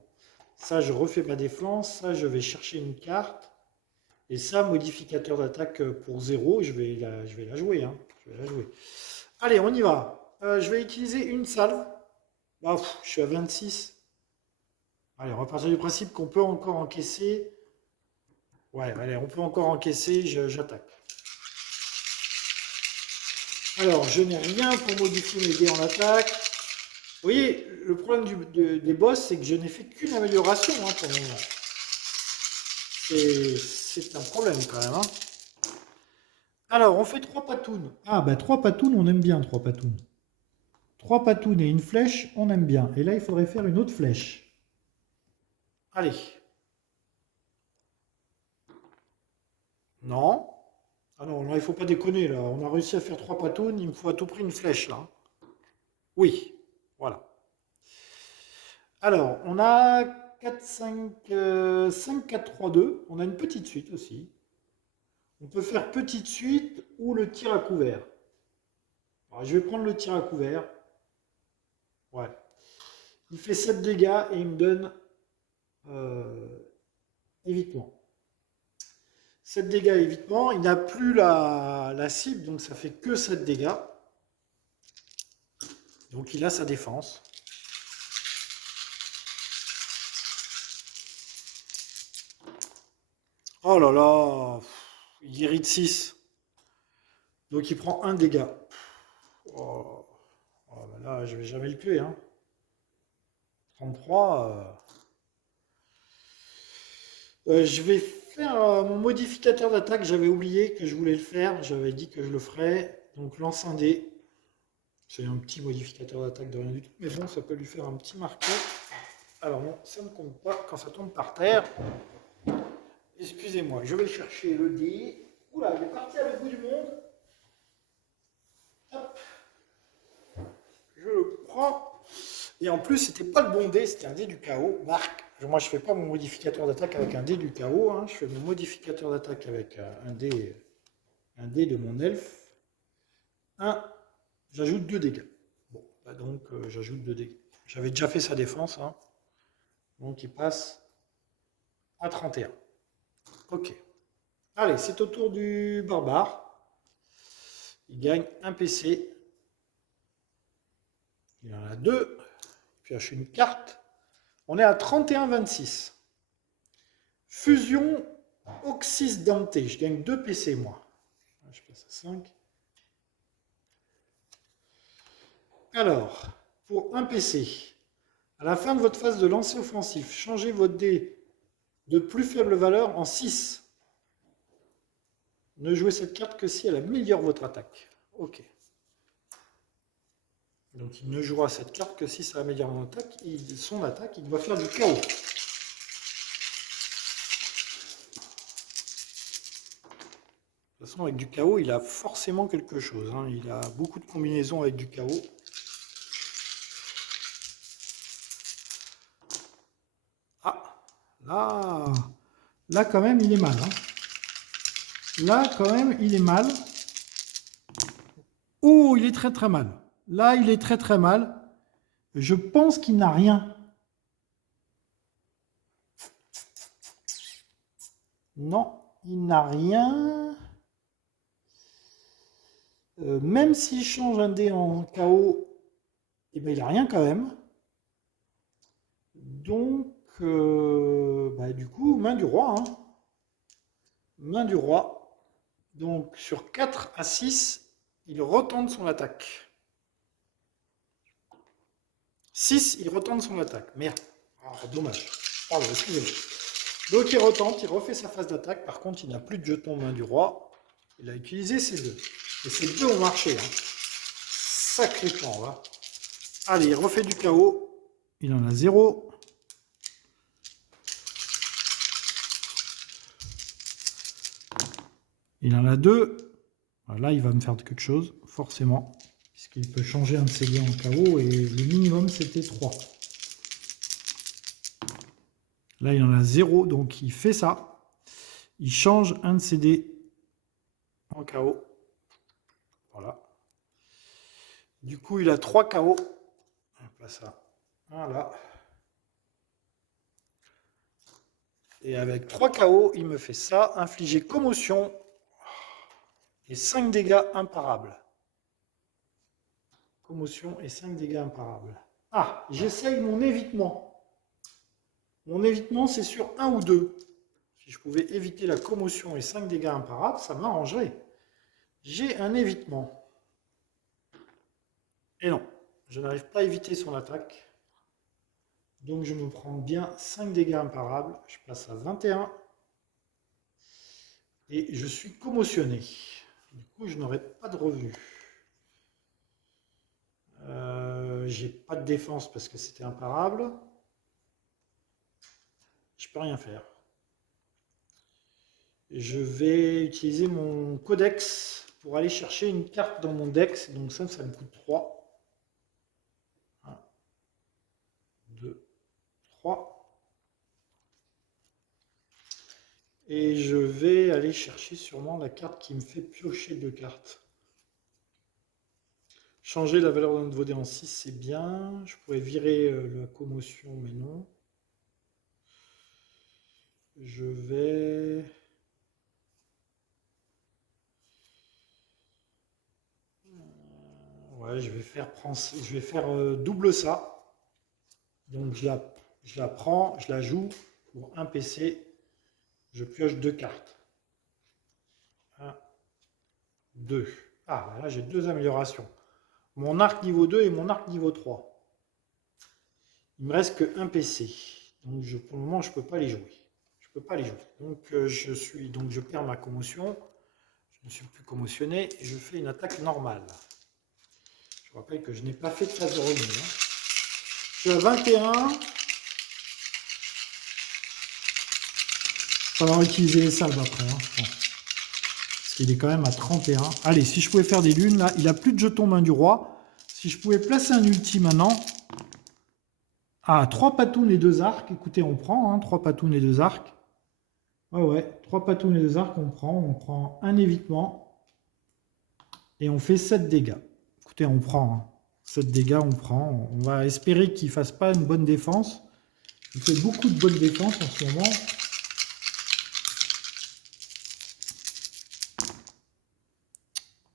Ça, je refais ma défense. Ça, je vais chercher une carte. Et ça, modificateur d'attaque pour 0. Je vais la jouer. Hein. Je vais la jouer. Allez, on y va. Je vais utiliser une salve. Ah, je suis à 26. Allez, on va partir du principe qu'on peut encore encaisser. Ouais, allez, on peut encore encaisser. J'attaque. Alors, je n'ai rien pour modifier mes dés en attaque. Vous voyez, le problème des boss, c'est que je n'ai fait qu'une amélioration hein, pour le moment. C'est un problème quand même. Hein. Alors, on fait 3 patounes. Ah, bah 3 patounes, on aime bien 3 patounes. 3 patounes et une flèche, on aime bien. Et là, il faudrait faire une autre flèche. Allez. Non. Ah non, là, il ne faut pas déconner, là. On a réussi à faire 3 patounes, il me faut à tout prix une flèche, là. Oui, voilà. Alors, on a 4, 5, 5, 4, 3, 2. On a une petite suite aussi. On peut faire petite suite ou le tir à couvert. Alors, je vais prendre le tir à couvert. Ouais. Il fait 7 dégâts et il me donne évitement. 7 dégâts évitement. Il n'a plus la cible, donc ça fait que 7 dégâts. Donc il a sa défense. Oh là là, il guérit de 6. Donc il prend 1 dégât. Oh, oh bah là, je vais jamais le tuer. Hein. 33. Je vais faire mon modificateur d'attaque. J'avais oublié que je voulais le faire. J'avais dit que je le ferais. Donc lance un dé. C'est un petit modificateur d'attaque de rien du tout. Mais bon, ça peut lui faire un petit marqueur. Alors non, ça ne compte pas quand ça tombe par terre. Excusez-moi, je vais chercher le dé. Oula, il est parti à l'autre bout du monde. Hop. Je le prends. Et en plus, c'était pas le bon dé, c'était un dé du chaos. Marque Moi, je ne fais pas mon modificateur d'attaque avec un dé du chaos. Hein. Je fais mon modificateur d'attaque avec un dé de mon elfe. J'ajoute 2 dégâts. Bon, bah donc j'ajoute 2 dégâts. J'avais déjà fait sa défense. Hein. Donc il passe à 31. Ok. Allez, c'est au tour du barbare. Il gagne un PC. Il en a 2. Puis il achète une carte. On est à 31-26. Fusion Oxys Dante. Je gagne 2 PC, moi. Je passe à 5. Alors, pour un PC, à la fin de votre phase de lancer offensif, changez votre dé de plus faible valeur en 6. Ne jouez cette carte que si elle améliore votre attaque. Ok. Donc il ne jouera cette carte que si ça améliore son attaque. Il doit faire du chaos. De toute façon, avec du chaos, il a forcément quelque chose. Hein. Il a beaucoup de combinaisons avec du chaos. Ah, là quand même, il est mal. Hein. Là, quand même, il est mal. Oh, il est très très mal. Là, il est très très mal. Je pense qu'il n'a rien. Non, il n'a rien. Même s'il change un dé en KO, eh ben, il n'a rien quand même. Donc, du coup, main du roi. Hein. Main du roi. Donc, sur 4 à 6, il retente son attaque. 6, il retente son attaque. Merde. Oh, dommage. Pardon, excusez-moi. Donc, il retente, il refait sa phase d'attaque. Par contre, il n'a plus de jeton main du roi. Il a utilisé ses 2. Et ces 2 ont marché. Hein. Sacré temps, là. Allez, il refait du chaos. Il en a 0. Il en a 2. Là, il va me faire quelque chose, forcément. Puisqu'il peut changer un de ses dés en KO. Et le minimum, c'était 3. Là, il en a 0. Donc, il fait ça. Il change un de ses dés en KO. Voilà. Du coup, il a 3 KO. Pas ça. Voilà. Et avec 3 KO, il me fait ça. Infliger commotion. Et 5 dégâts imparables. Commotion et 5 dégâts imparables. Ah, j'essaye mon évitement. Mon évitement, c'est sur 1 ou 2. Si je pouvais éviter la commotion et 5 dégâts imparables, ça m'arrangerait. J'ai un évitement. Et non, je n'arrive pas à éviter son attaque. Donc je me prends bien 5 dégâts imparables. Je passe à 21. Et je suis commotionné. Du coup, je n'aurai pas de revenu. J'ai pas de défense parce que c'était imparable. Je peux rien faire. Je vais utiliser mon codex pour aller chercher une carte dans mon dex. Donc ça me coûte 3. 1, 2, 3. Et je vais aller chercher sûrement la carte qui me fait piocher 2 cartes. Changer la valeur d'un de vos dés en 6, c'est bien. Je pourrais virer la commotion, mais non. Je vais... Ouais, je vais faire double ça. Donc je la prends, je la joue pour un PC. Je pioche 2 cartes. 1, 2. Ah, là j'ai 2 améliorations. Mon arc niveau 2 et mon arc niveau 3. Il me reste que 1 PC. Donc pour le moment, je ne peux pas les jouer. Je peux pas les jouer. Donc je perds ma commotion. Je ne suis plus commotionné et je fais une attaque normale. Je rappelle que je n'ai pas fait de phase de remise. Hein. Je suis à 21. Il va falloir utiliser les salves après. Hein. Bon. Parce qu'il est quand même à 31. Allez, si je pouvais faire des lunes, là, il n'a plus de jetons main du roi. Si je pouvais placer un ulti maintenant. Ah, 3 patounes et 2 arcs. Écoutez, on prend, hein, 3 patounes et 2 arcs. Ouais, ouais, 3 patounes et 2 arcs, on prend. On prend un évitement. Et on fait 7 dégâts. Écoutez, on prend. Hein. 7 dégâts, on prend. On va espérer qu'il ne fasse pas une bonne défense. Il fait beaucoup de bonnes défenses en ce moment.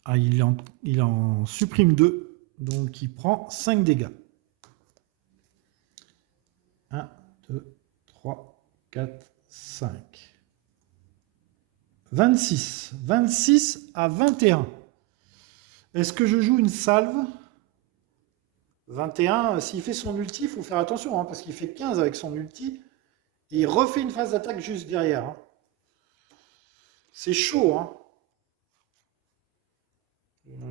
Ah, il en supprime 2. Donc, il prend 5 dégâts. 1, 2, 3, 4, 5. 26. 26 à 21. Est-ce que je joue une salve? 21, s'il fait son ulti, il faut faire attention, hein, parce qu'il fait 15 avec son ulti. Et il refait une phase d'attaque juste derrière. Hein. C'est chaud. Hein.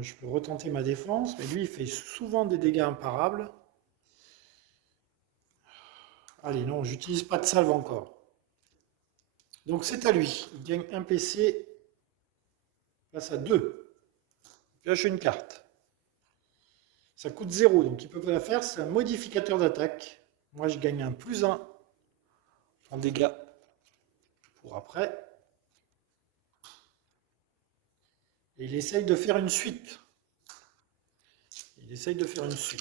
Je peux retenter ma défense, mais lui, il fait souvent des dégâts imparables. Allez, non, j'utilise pas de salve encore. Donc c'est à lui. Il gagne un PC. Passe à 2. Pioche une carte. Ça coûte 0, donc il peut pas la faire. C'est un modificateur d'attaque. Moi, je gagne un +1 en dégâts pour après. Et il essaye de faire une suite. Il essaye de faire une suite.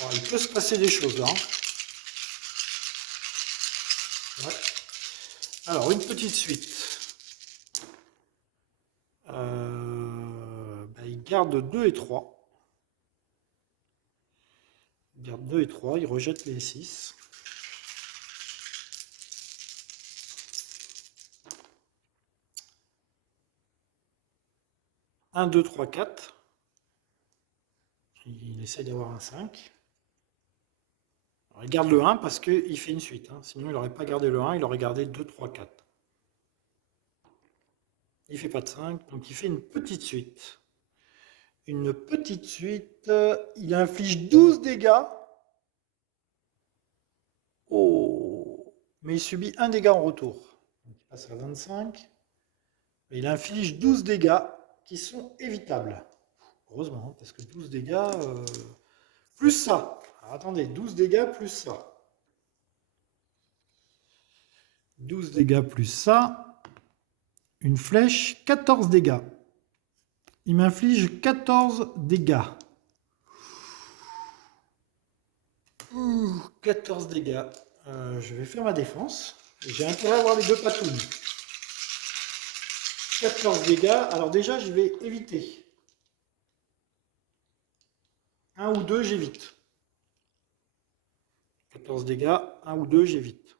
Alors, il peut se passer des choses là. Ouais. Alors, une petite suite. Il garde 2 et 3. Il garde 2 et 3. Il rejette les 6. « 1, 2, 3, 4. Il essaie d'avoir un 5. Alors, il garde le 1 parce qu'il fait une suite. Hein. Sinon, il n'aurait pas gardé le 1, il aurait gardé 2, 3, 4. Il ne fait pas de 5, donc il fait une petite suite. Une petite suite. Il inflige 12 dégâts. Oh. Mais il subit 1 dégât en retour. Donc il passe à 25. Et il inflige 12 dégâts qui sont évitables. Heureusement, parce que 12 dégâts... plus ça. Alors, attendez, 12 dégâts plus ça. 12 dégâts plus ça. Une flèche, 14 dégâts. Il m'inflige 14 dégâts. 14 dégâts. Je vais faire ma défense. J'ai intérêt à avoir les 2 patounes. 14 dégâts. Alors déjà, je vais éviter. 1 ou 2, j'évite. 14 dégâts. 1 ou 2, j'évite.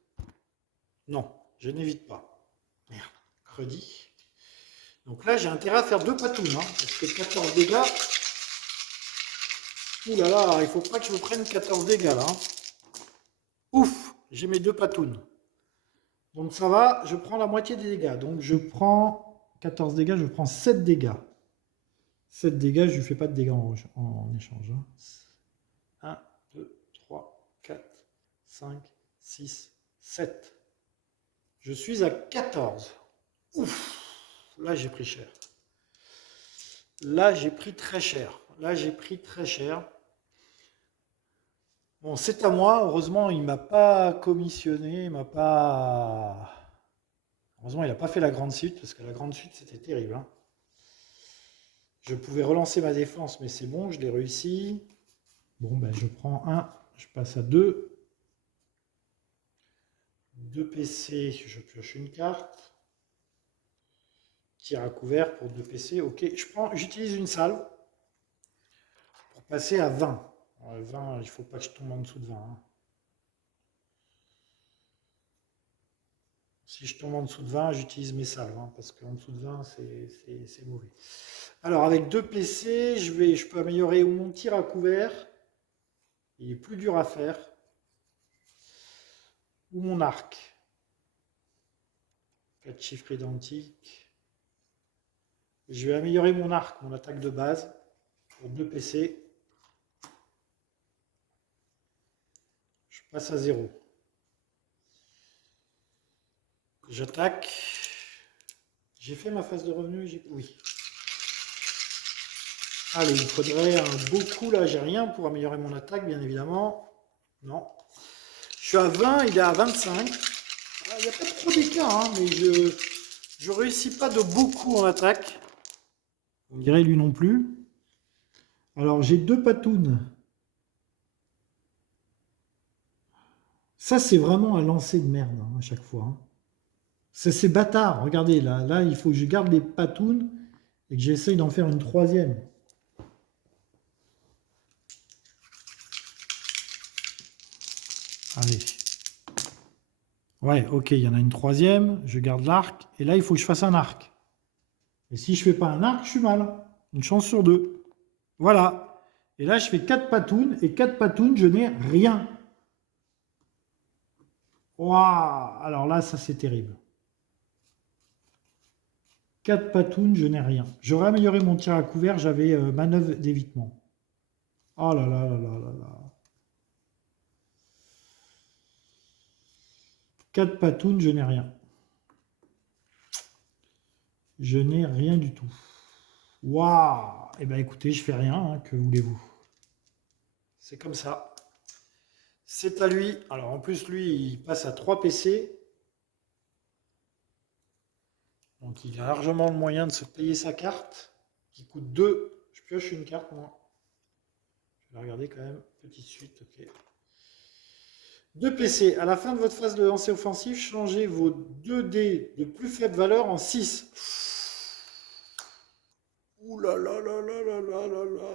Non, je n'évite pas. Merde, credi. Donc là, j'ai intérêt à faire 2 patounes. Hein, parce que 14 dégâts... Ouh là là, il ne faut pas que je me prenne 14 dégâts là. Hein. Ouf, j'ai mes 2 patounes. Donc ça va, je prends la moitié des dégâts. Donc je prends 14 dégâts, je prends 7 dégâts. 7 dégâts, je ne lui fais pas de dégâts en échange. Hein. 1, 2, 3, 4, 5, 6, 7. Je suis à 14. Ouf, là j'ai pris cher. Là j'ai pris très cher. Là j'ai pris très cher. Bon, c'est à moi. Heureusement, il ne m'a pas commissionné. Il m'a pas... Heureusement, il n'a pas fait la grande suite, parce que la grande suite, c'était terrible. Hein. Je pouvais relancer ma défense, mais c'est bon, je l'ai réussi. Bon, ben, je prends 1, je passe à 2. 2 PC, je pioche une carte. Tir à couvert pour 2 PC. Ok, j'utilise une salve pour passer à 20. 20, il ne faut pas que je tombe en dessous de 20. Hein. Si je tombe en dessous de 20, j'utilise mes salves, hein, parce qu'en dessous de 20, c'est mauvais. Alors, avec 2 PC, je peux améliorer mon tir à couvert. Il est plus dur à faire. Ou mon arc. 4 chiffres identiques. Je vais améliorer mon arc, mon attaque de base, pour 2 PC. Je passe à 0. J'attaque. J'ai fait ma phase de revenu? Oui. Allez, il faudrait un beau coup là. J'ai rien pour améliorer mon attaque, bien évidemment. Non. Je suis à 20, il est à 25. Il n'y a pas trop d'écart, hein, mais je réussis pas de beaucoup en attaque. On dirait lui non plus. Alors, j'ai 2 patounes. Ça, c'est vraiment un lancer de merde, hein, à chaque fois. Hein. C'est bâtard. Regardez, là, il faut que je garde les patounes et que j'essaye d'en faire une troisième. Allez. Ouais, ok, il y en a une troisième. Je garde l'arc. Et là, il faut que je fasse un arc. Et si je fais pas un arc, je suis mal. Une chance sur 2. Voilà. Et là, je fais 4 patounes. Et 4 patounes, je n'ai rien. Waouh. Alors là, ça, c'est terrible. 4 patounes, je n'ai rien. J'aurais amélioré mon tir à couvert. J'avais manœuvre d'évitement. Oh là là là là là là. 4 patounes, je n'ai rien. Je n'ai rien du tout. Waouh. Eh bien, écoutez, je fais rien. Hein, que voulez-vous? C'est comme ça. C'est à lui. Alors, en plus, lui, il passe à 3 PC. Donc, il a largement le moyen de se payer sa carte, qui coûte 2. Je pioche une carte, moi. Je vais la regarder quand même. Petite suite, ok. 2 PC. À la fin de votre phase de lancer offensif, changez vos 2 dés de plus faible valeur en 6. Ouh là là là là là là là là.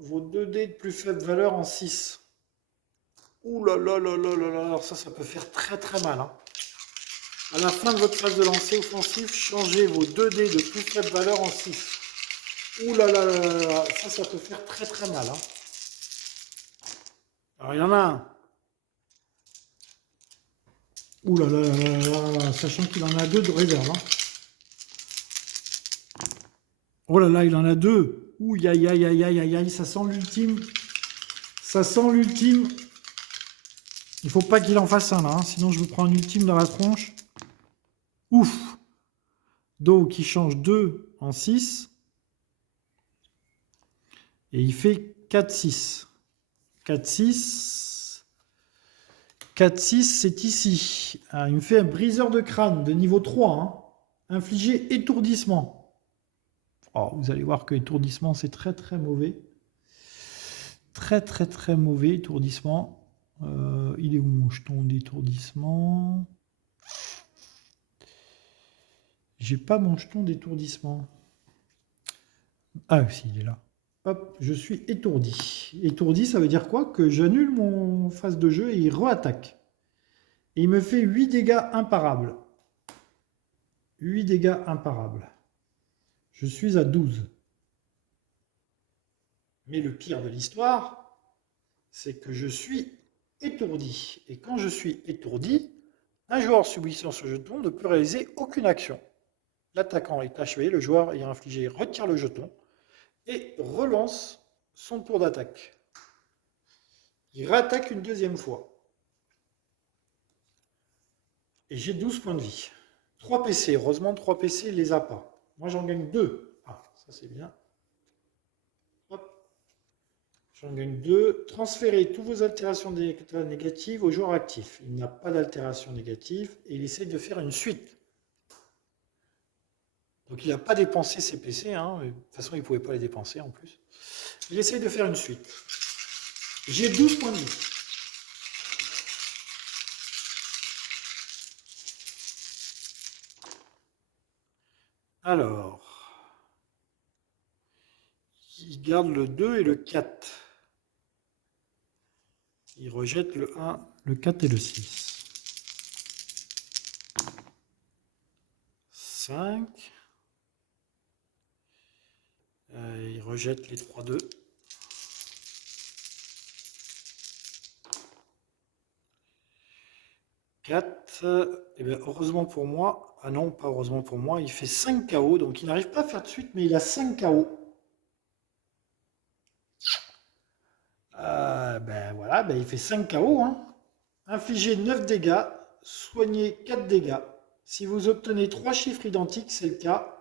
Vos 2 dés de plus faible valeur en 6. Ouh là là là là là là. Alors ça peut faire très très mal. Hein. À la fin de votre phase de lancer offensif, changez vos 2 dés de plus faible valeur en 6. Ouh là là là là là. Ça peut faire très très mal. Hein. Alors il y en a un. Ouh là là là là là. Sachant qu'il en a 2 de réserve. Hein. Oh là là, il en a 2. Ouh, aïe, aïe, aïe, aïe, aïe, aïe, ça sent l'ultime. Ça sent l'ultime. Il faut pas qu'il en fasse un là, hein, sinon je vous prends un ultime dans la tronche. Ouf. Donc il change 2 en 6. Et il fait 4-6. 4-6. 4-6, c'est ici. Ah, il me fait un briseur de crâne de niveau 3. Hein. Infliger étourdissement. Oh, vous allez voir que étourdissement, c'est très très mauvais. Très très très mauvais étourdissement. Il est où mon jeton d'étourdissement? J'ai pas mon jeton d'étourdissement. Ah si, il est là. Hop, je suis étourdi. Étourdi, ça veut dire quoi? Que j'annule mon phase de jeu et il re-attaque. Et il me fait 8 dégâts imparables. 8 dégâts imparables. Je suis à 12. Mais le pire de l'histoire, c'est que je suis étourdi. Et quand je suis étourdi, un joueur subissant ce jeton ne peut réaliser aucune action. L'attaquant est achevé, le joueur ayant infligé retire le jeton et relance son tour d'attaque. Il réattaque une deuxième fois. Et j'ai 12 points de vie. 3 PC, heureusement 3 PC, il ne les a pas. Moi j'en gagne 2. Ah, ça c'est bien. Hop. J'en gagne 2. Transférez toutes vos altérations négatives au joueur actif. Il n'a pas d'altération négative et il essaye de faire une suite. Donc il n'a pas dépensé ses PC, hein. De toute façon il ne pouvait pas les dépenser en plus. Il essaye de faire une suite. J'ai 12 points de vie. Alors, il garde le 2 et le 4. Il rejette le 1, le 4 et le 6. 5. Il rejette les 3-2. 4. Et bien, heureusement pour moi, ah non, pas heureusement pour moi, il fait 5 KO, donc il n'arrive pas à faire de suite, mais il a 5 KO. Ben voilà, ben il fait 5 KO. Hein. Infligez 9 dégâts, soignez 4 dégâts. Si vous obtenez 3 chiffres identiques, c'est le cas.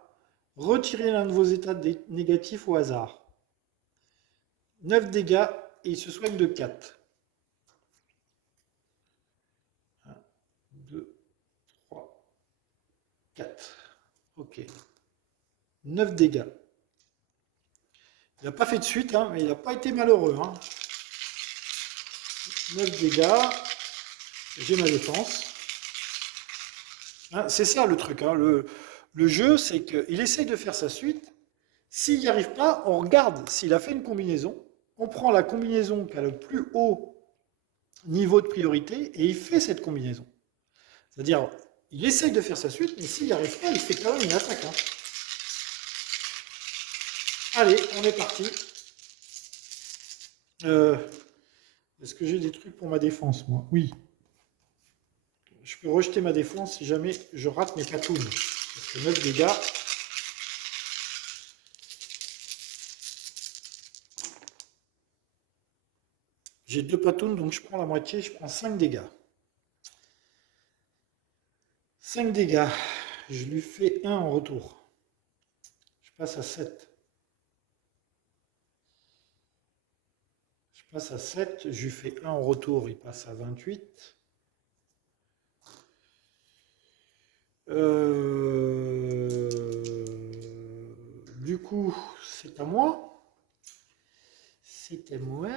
Retirez l'un de vos états négatifs au hasard. 9 dégâts et il se soigne de 4. 4. Ok. 9 dégâts. Il n'a pas fait de suite, hein, mais il n'a pas été malheureux. Hein. 9 dégâts. J'ai ma défense. Hein, c'est ça le truc. Hein. Le jeu, c'est qu'il essaye de faire sa suite. S'il n'y arrive pas, on regarde s'il a fait une combinaison. On prend la combinaison qui a le plus haut niveau de priorité et il fait cette combinaison. C'est-à-dire, il essaye de faire sa suite, mais s'il n'y arrive pas, il fait quand même une attaque. Hein. Allez, on est parti. Est-ce que j'ai des trucs pour ma défense, moi? Oui. Je peux rejeter ma défense si jamais je rate mes patounes. Parce que 9 dégâts. J'ai 2 patounes, donc je prends la moitié, je prends 5 dégâts. 5 dégâts. Je lui fais 1 en retour. Je passe à 7. Je passe à 7, je lui fais 1 en retour, il passe à 28. Du coup, c'est à moi. C'est à moi.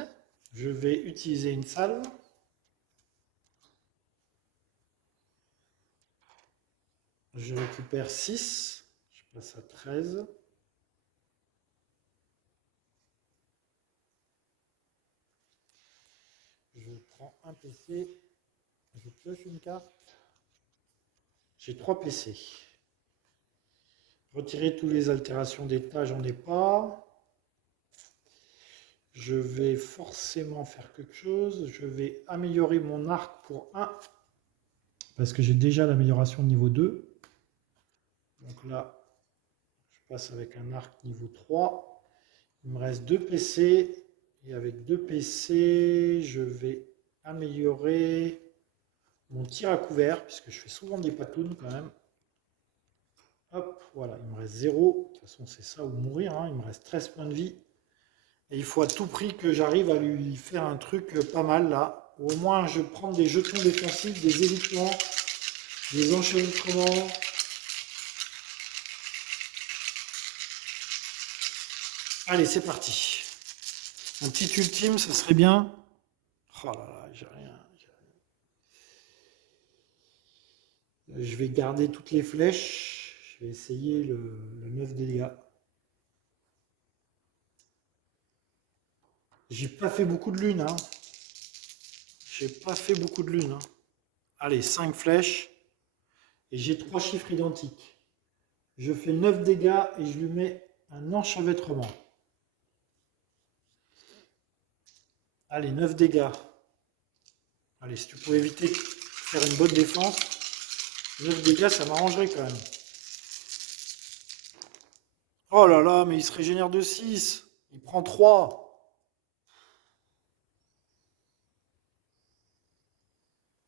Je vais utiliser une salve. Je récupère 6. Je passe à 13. Je prends un PC. Je pioche une carte. J'ai 3 PC. Retirer toutes les altérations d'état, j'en ai pas. Je vais forcément faire quelque chose. Je vais améliorer mon arc pour 1. Parce que j'ai déjà l'amélioration niveau 2. Donc là, je passe avec un arc niveau 3. Il me reste 2 PC. Et avec 2 PC, je vais améliorer mon tir à couvert, puisque je fais souvent des patounes quand même. Hop, voilà, il me reste 0. De toute façon, c'est ça ou mourir. Hein. Il me reste 13 points de vie. Et il faut à tout prix que j'arrive à lui faire un truc pas mal là. Ou au moins, je prends des jetons défensifs, des évitements, des enchevêtrements. Allez, c'est parti. Un petit ultime, ça serait bien. Oh là là, j'ai rien. Je vais garder toutes les flèches. Je vais essayer le 9 dégâts. J'ai pas fait beaucoup de lunes. Hein. J'ai pas fait beaucoup de lunes. Hein. Allez, 5 flèches. Et j'ai 3 chiffres identiques. Je fais 9 dégâts et je lui mets un enchevêtrement. Allez, 9 dégâts. Allez, si tu pouvais éviter de faire une bonne défense, 9 dégâts, ça m'arrangerait quand même. Oh là là, mais il se régénère de 6. Il prend 3.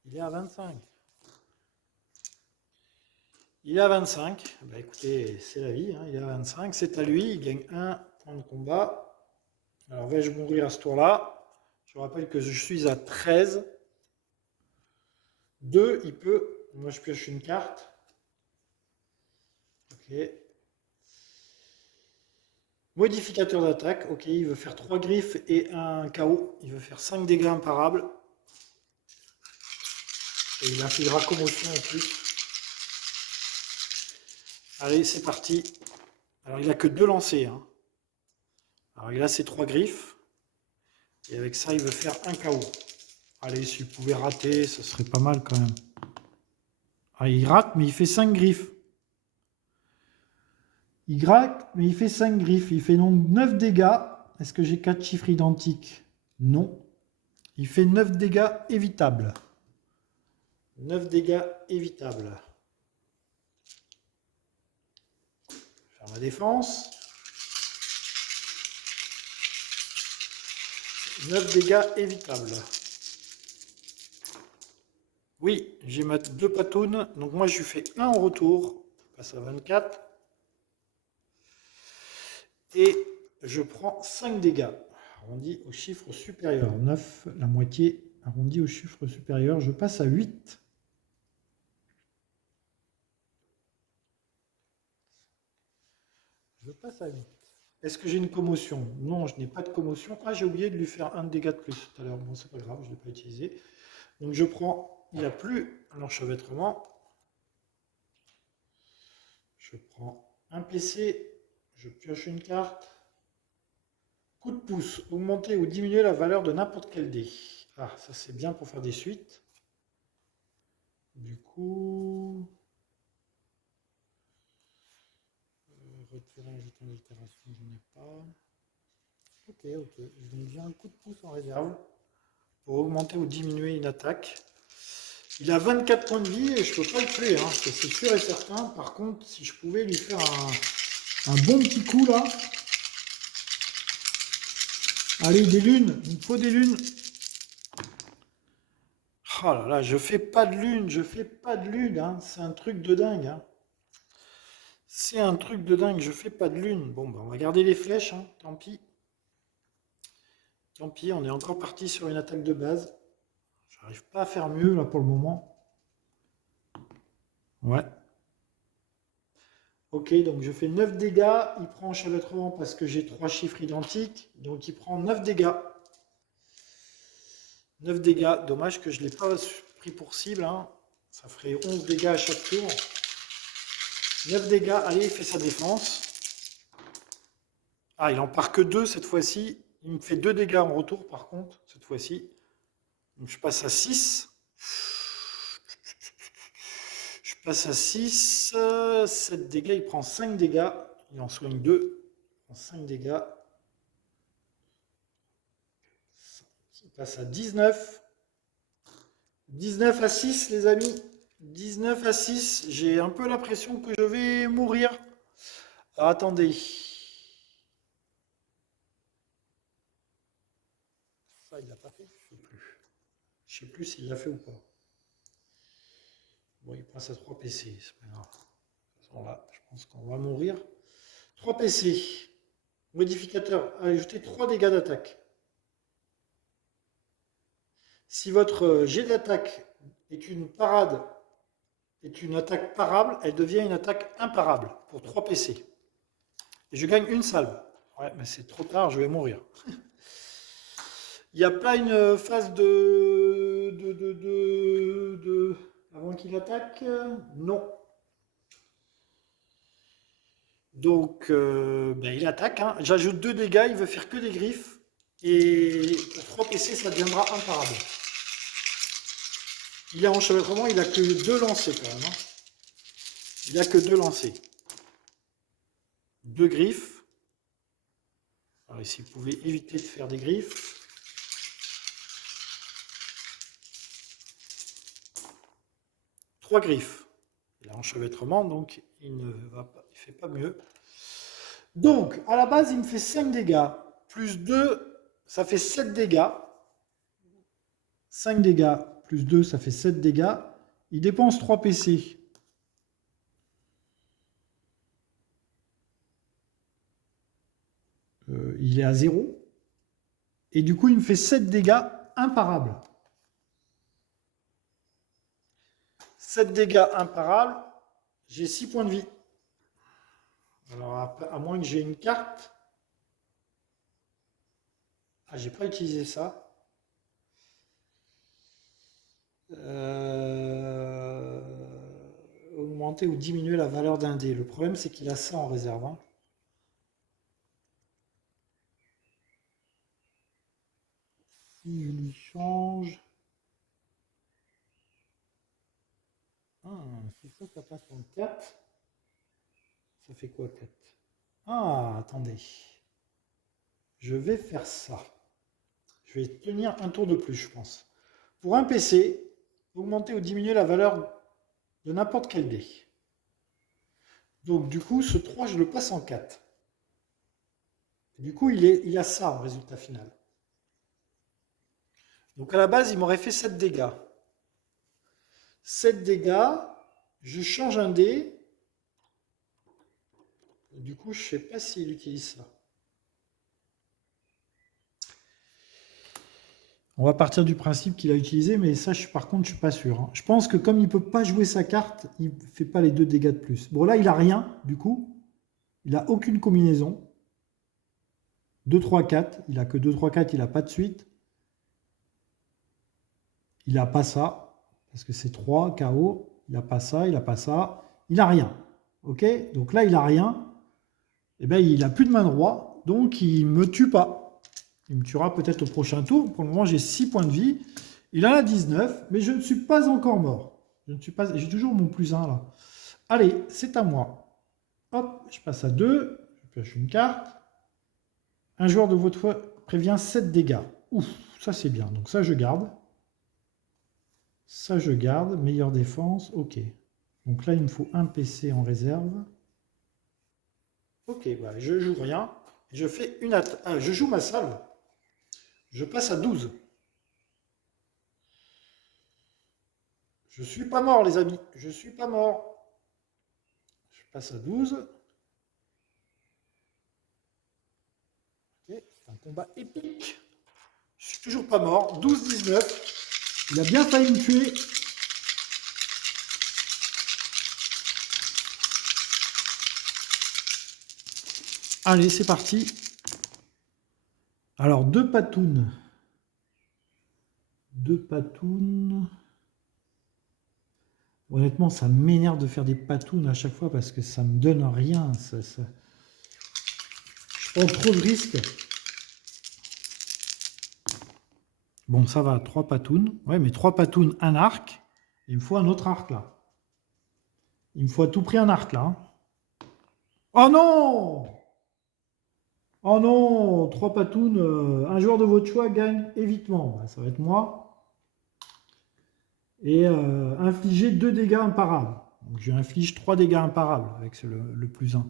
Il est à 25. Il est à 25. Bah écoutez, c'est la vie. Hein. Il est à 25. C'est à lui. Il gagne 1 point de combat. Alors, vais-je mourir à ce tour-là? Je rappelle que je suis à 13. 2, il peut. Moi, je pioche une carte. Ok. Modificateur d'attaque. Ok, il veut faire 3 griffes et un KO. Il veut faire 5 dégâts imparables. Et il infligera commotion en plus. Allez, c'est parti. Alors, il n'a que 2 lancers. Hein. Alors, il a ses 3 griffes. Et avec ça, il veut faire un KO. Allez, s'il pouvait rater, ça serait pas mal quand même. Ah, il rate, mais il fait 5 griffes. Il gratte, mais il fait 5 griffes. Il fait donc 9 dégâts. Est-ce que j'ai 4 chiffres identiques? Non. Il fait 9 dégâts évitables. 9 dégâts évitables. Je vais faire ma défense. 9 dégâts évitables. Oui, j'ai ma 2 patounes. Donc moi, je lui fais 1 en retour. Je passe à 24. Et je prends 5 dégâts. Arrondi au chiffre supérieur. 9, la moitié arrondi au chiffre supérieur. Je passe à 8. Je passe à 8. Est-ce que j'ai une commotion? Non, je n'ai pas de commotion. Ah, j'ai oublié de lui faire un dégât de plus tout à l'heure. Bon, c'est pas grave, je ne l'ai pas utilisé. Donc je prends, il n'a plus l'enchevêtrement. Je prends un PC, je pioche une carte. Coup de pouce, augmenter ou diminuer la valeur de n'importe quel dé. Ah, ça c'est bien pour faire des suites. Du coup... retirer un jeton d'altération, je n'ai pas. Ok. Je mets bien un coup de pouce en réserve pour augmenter ou diminuer une attaque. Il a 24 points de vie et je peux pas le tuer, hein, c'est sûr et certain. Par contre, si je pouvais lui faire un bon petit coup là. Allez, des lunes, il me faut des lunes. Oh là là, je fais pas de lune, hein. C'est un truc de dingue. Hein. C'est un truc de dingue, je fais pas de lune. Bon, bah, on va garder les flèches, hein. Tant pis. Tant pis, on est encore parti sur une attaque de base. J'arrive pas à faire mieux là pour le moment. Ouais. Ok, donc je fais 9 dégâts. Il prend enchevêtrement parce que j'ai 3 chiffres identiques. Donc il prend 9 dégâts. 9 dégâts. Dommage que je ne l'ai pas pris pour cible. Hein. Ça ferait 11 dégâts à chaque tour. 9 dégâts. Allez, il fait sa défense. Ah, il en part que 2 cette fois-ci. Il me fait 2 dégâts en retour par contre, cette fois-ci. Donc je passe à 6. Je passe à 6. 7 dégâts. Il prend 5 dégâts. Il en soigne 2. Il prend 5 dégâts. Il passe à 19. 19 à 6, les amis. 19 à 6. J'ai un peu l'impression que je vais mourir. Alors, attendez. Ça, il l'a pas fait? Je sais plus. Je sais plus s'il l'a fait ou pas. Bon, il passe à 3 PC. C'est pas grave. De toute façon, là, je pense qu'on va mourir. 3 PC. Modificateur. Ajoutez 3 dégâts d'attaque. Si votre jet d'attaque est une parade, est une attaque parable, elle devient une attaque imparable pour 3 PC. Et je gagne une salve. Ouais, mais c'est trop tard, je vais mourir. Il n'y a pas une phase avant qu'il attaque? Non. Donc, il attaque. Hein. J'ajoute 2 dégâts, il veut faire que des griffes. Et pour 3 PC, ça deviendra imparable. Il est enchevêtrement, il n'a que 2 lancers quand même. Hein. Il n'a que 2 lancers. 2 griffes. Alors ici, vous pouvez éviter de faire des griffes. Trois griffes. Il a enchevêtrement, donc il ne fait pas mieux. Donc, à la base, il me fait 5 dégâts. Plus 2, ça fait 7 dégâts. 5 dégâts plus 2, ça fait 7 dégâts. Il dépense 3 PC. Il est à 0. Et du coup, il me fait 7 dégâts imparables. 7 dégâts imparables. J'ai 6 points de vie. Alors, à moins que j'ai une carte. Ah, j'ai pas utilisé ça. Augmenter ou diminuer la valeur d'un dé. Le problème, c'est qu'il a ça en réserve. Hein. Si je lui change... Ah, si ça passe en 4. Ça fait quoi 4? Ah, attendez. Je vais faire ça. Je vais tenir un tour de plus, je pense. Pour un PC, augmenter ou diminuer la valeur de n'importe quel dé. Donc du coup, ce 3, je le passe en 4. Du coup, il a ça en résultat final. Donc à la base, il m'aurait fait 7 dégâts. 7 dégâts, je change un dé. Du coup, je ne sais pas s'il utilise ça. On va partir du principe qu'il a utilisé, mais ça, par contre, je ne suis pas sûr. Hein. Je pense que comme il ne peut pas jouer sa carte, il ne fait pas les 2 dégâts de plus. Bon, là, il n'a rien, du coup. Il n'a aucune combinaison. 2, 3, 4. Il n'a que 2, 3, 4. Il n'a pas de suite. Il n'a pas ça. Parce que c'est 3, KO. Il n'a pas ça. Il n'a pas ça. Il n'a rien. OK? Donc là, il n'a rien. Eh bien, il n'a plus de main droit. Donc, il ne me tue pas. Il me tuera peut-être au prochain tour. Pour le moment, j'ai 6 points de vie. Il en a 19. Mais je ne suis pas encore mort. J'ai toujours mon +1 là. Allez, c'est à moi. Hop, je passe à 2. Je pioche une carte. Un joueur de votre choix prévient 7 dégâts. Ouf, ça c'est bien. Donc ça, je garde. Ça, je garde. Meilleure défense. OK. Donc là, il me faut un PC en réserve. OK, bah, je joue rien. Je fais une attaque. Ah, je joue ma salve. Je passe à 12. Je suis pas mort, les amis. Je suis pas mort. Je passe à 12. OK, c'est un combat épique. Je suis toujours pas mort. 12-19. Il a bien failli me tuer. Allez, c'est parti. Alors, 2 patounes. 2 patounes. Honnêtement, ça m'énerve de faire des patounes à chaque fois parce que ça me donne rien. Je prends trop de risques. Bon, ça va, 3 patounes. Ouais, mais 3 patounes, un arc. Il me faut un autre arc là. Il me faut à tout prix un arc là. Oh non! Oh non! 3 patounes. Un joueur de votre choix gagne évitement. Ça va être moi. Et infliger 2 dégâts imparables. Donc je inflige 3 dégâts imparables avec le +1.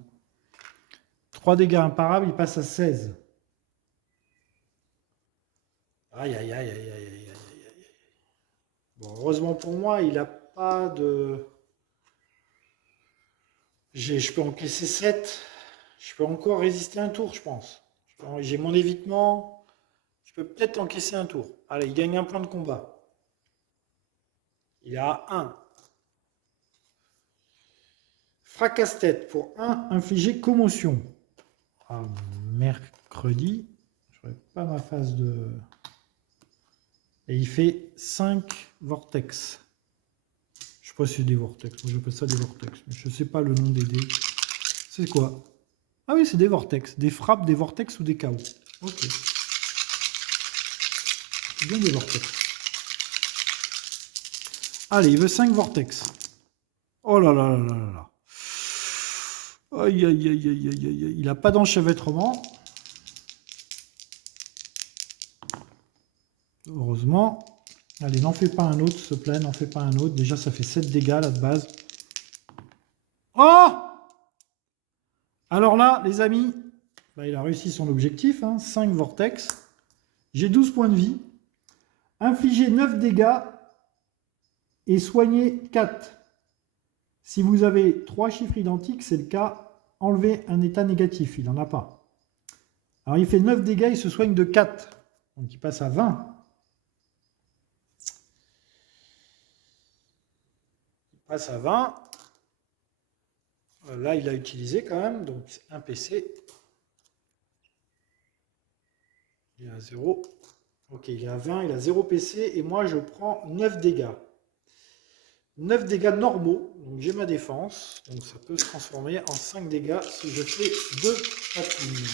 3 dégâts imparables, il passe à 16. Aïe, aïe, aïe, aïe, aïe, aïe, aïe. Bon, heureusement pour moi, il n'a pas de... Je peux encaisser 7. Je peux encore résister un tour, je pense. J'ai mon évitement. Je peux peut-être encaisser un tour. Allez, il gagne un point de combat. Il a 1. Fracasse-tête pour 1, infliger commotion. Ah, mercredi. Je n'aurai pas ma phase de... Et il fait 5 vortex. Je sais pas si c'est des vortex. Moi, j'appelle ça des vortex. Mais je ne sais pas le nom des dés. C'est quoi? Ah oui, c'est des vortex. Des frappes, des vortex ou des chaos. Ok. C'est bien des vortex. Allez, il veut 5 vortex. Oh là là là là là. Aïe aïe aïe aïe aïe aïe. Il n'a pas d'enchevêtrement. Heureusement. Allez, n'en fais pas un autre, s'il te plaît. N'en fais pas un autre. Déjà, ça fait 7 dégâts là de base. Oh! Alors là, les amis, bah, il a réussi son objectif. 5 vortex. J'ai 12 points de vie. Infliger 9 dégâts et soigner 4. Si vous avez 3 chiffres identiques, c'est le cas. Enlever un état négatif. Il n'en a pas. Alors, il fait 9 dégâts, il se soigne de 4. Donc, il passe à 20. Il passe à 20. Là, il a utilisé quand même. Donc, un PC. Il est à 0. Ok, il est à 20, il a 0 PC. Et moi, je prends 9 dégâts. 9 dégâts normaux. Donc, j'ai ma défense. Donc, ça peut se transformer en 5 dégâts si je fais 2 patounes.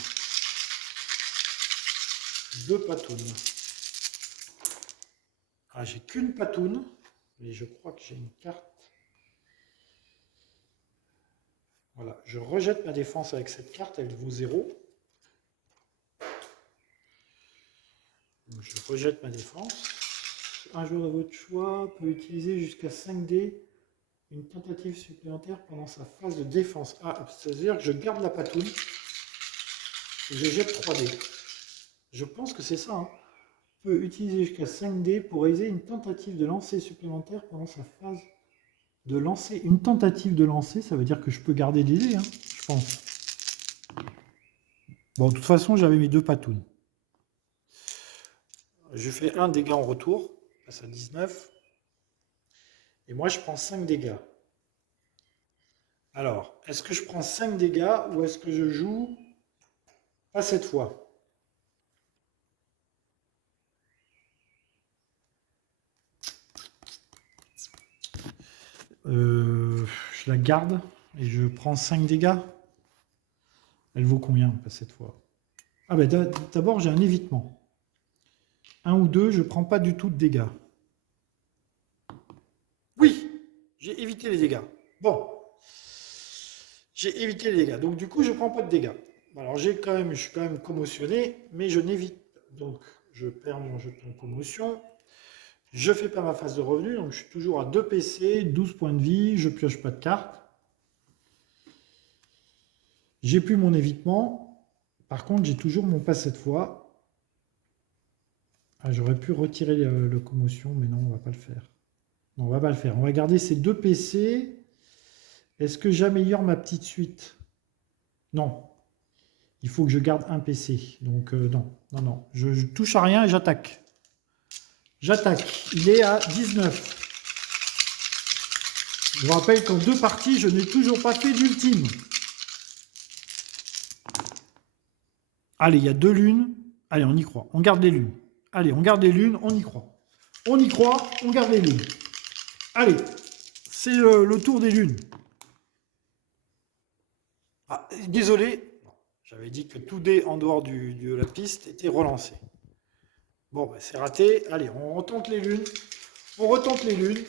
2 patounes. Ah, j'ai qu'une patoune. Mais je crois que j'ai une carte. Voilà, je rejette ma défense avec cette carte, elle vaut 0. Donc je rejette ma défense. Un joueur de votre choix peut utiliser jusqu'à 5 dés, une tentative supplémentaire pendant sa phase de défense. Ah, c'est-à-dire que je garde la patoune et je jette 3 dés. Je pense que c'est ça. Peut utiliser jusqu'à 5 dés pour réaliser une tentative de lancer supplémentaire pendant sa phase de lancer. Une tentative de lancer, ça veut dire que je peux garder des dés, je pense. Bon, de toute façon, j'avais mes 2 patounes. Je fais 1 dégât en retour, je passe à 19. Et moi, je prends 5 dégâts. Alors, est-ce que je prends 5 dégâts ou est-ce que je joue pas cette fois? Je la garde et je prends 5 dégâts. Elle vaut combien, pas cette fois? Ah ben d'abord, j'ai un évitement. 1 ou 2, je prends pas du tout de dégâts. Oui, j'ai évité les dégâts. Bon, j'ai évité les dégâts. Donc du coup, je prends pas de dégâts. Alors je suis quand même commotionné, mais je n'évite. Donc je perds mon jeton de commotion. Je fais pas ma phase de revenu, donc je suis toujours à 2 PC, 12 points de vie, je pioche pas de cartes. J'ai plus mon évitement. Par contre, j'ai toujours mon pas cette fois. Ah, j'aurais pu retirer le commotion, mais non, on va pas le faire. Non, on va pas le faire. On va garder ces 2 PC. Est-ce que j'améliore ma petite suite? Non. Il faut que je garde un PC. Donc non, non, non. Je touche à rien et j'attaque. J'attaque. Il est à 19. Je vous rappelle qu'en 2 parties, je n'ai toujours pas fait d'ultime. Allez, il y a 2 lunes. Allez, on y croit. On garde les lunes. Allez, on garde les lunes, on y croit. On y croit, on garde les lunes. Allez, c'est le tour des lunes. Ah, désolé, j'avais dit que tout dé en dehors de la piste était relancé. Bon, bah, c'est raté. Allez, on retente les lunes. On retente les lunes.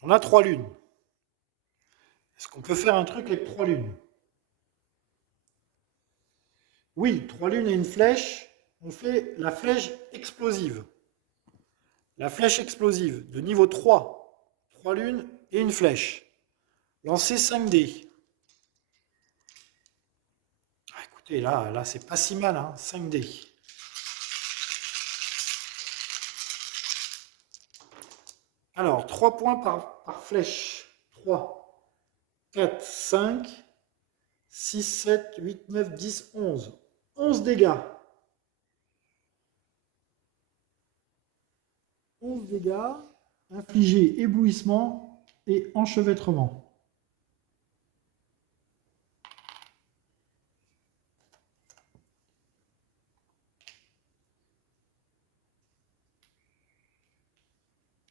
On a 3 lunes. Est-ce qu'on peut faire un truc avec 3 lunes? Oui, 3 lunes et une flèche. On fait la flèche explosive. La flèche explosive de niveau 3. 3 lunes et une flèche. Lancer 5 dés. Ah, écoutez, là c'est pas si mal, hein, 5 dés. Alors, 3 points par flèche. 3, 4, 5, 6, 7, 8, 9, 10, 11. 11 dégâts. 11 dégâts. Infligés éblouissement et enchevêtrement.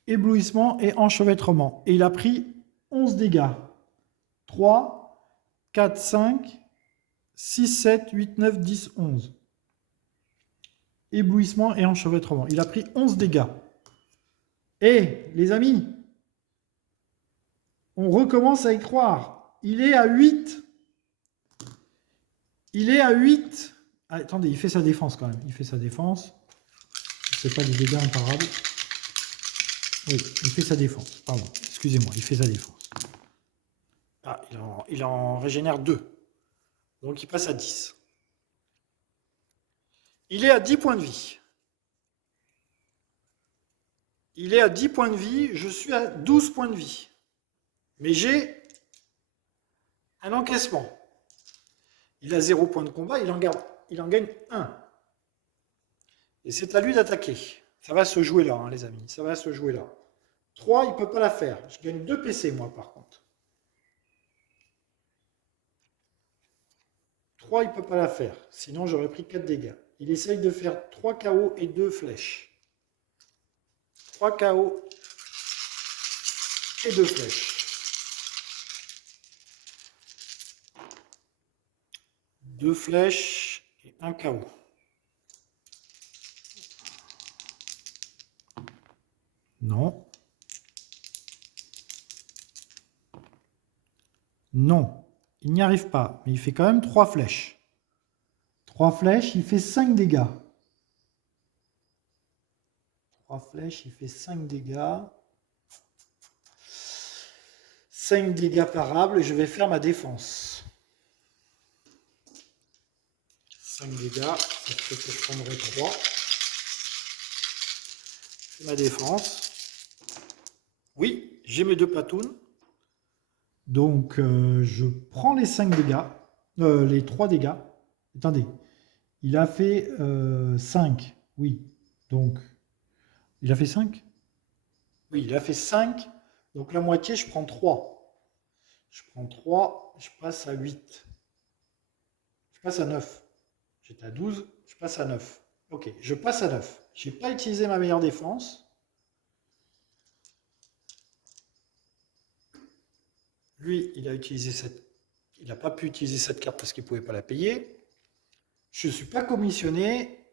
Éblouissement et enchevêtrement. Et il a pris 11 dégâts. 3, 4, 5, 6, 7, 8, 9, 10, 11. Éblouissement et enchevêtrement. Il a pris 11 dégâts. Et les amis, on recommence à y croire. Il est à 8. Il est à 8. Ah, attendez, il fait sa défense quand même. Il fait sa défense. C'est pas des dégâts imparables. Oui, il fait sa défense. Pardon, excusez-moi, il fait sa défense. Ah, il en régénère 2. Donc il passe à 10. Il est à 10 points de vie. Il est à 10 points de vie, je suis à 12 points de vie. Mais j'ai un encaissement. Il a 0 point de combat, il en gagne 1. Et c'est à lui d'attaquer. Ça va se jouer là, hein, les amis. Ça va se jouer là. 3, il ne peut pas la faire. Je gagne 2 PC, moi, par contre. 3, il ne peut pas la faire. Sinon, j'aurais pris 4 dégâts. Il essaye de faire 3 KO et 2 flèches. 3 KO et 2 flèches. 2 flèches et 1 KO. Non. Non. Il n'y arrive pas. Mais il fait quand même 3 flèches. 3 flèches, il fait 5 dégâts. 3 flèches, il fait 5 dégâts. 5 dégâts parables, je vais faire ma défense. 5 dégâts, ça fait que je prendrai 3. C'est ma défense. Oui, j'ai mes 2 patounes. Donc, je prends les 5 dégâts. Les 3 dégâts. Attendez, il a fait 5. Oui, donc, il a fait 5. Oui, il a fait 5. Donc la moitié, je prends 3. Je prends 3, je passe à 8. Je passe à 9. J'étais à 12, je passe à 9. Ok, je passe à 9. Je n'ai pas utilisé ma meilleure défense. Lui, il a utilisé cette. Il n'a pas pu utiliser cette carte parce qu'il ne pouvait pas la payer. Je ne suis pas commissionné.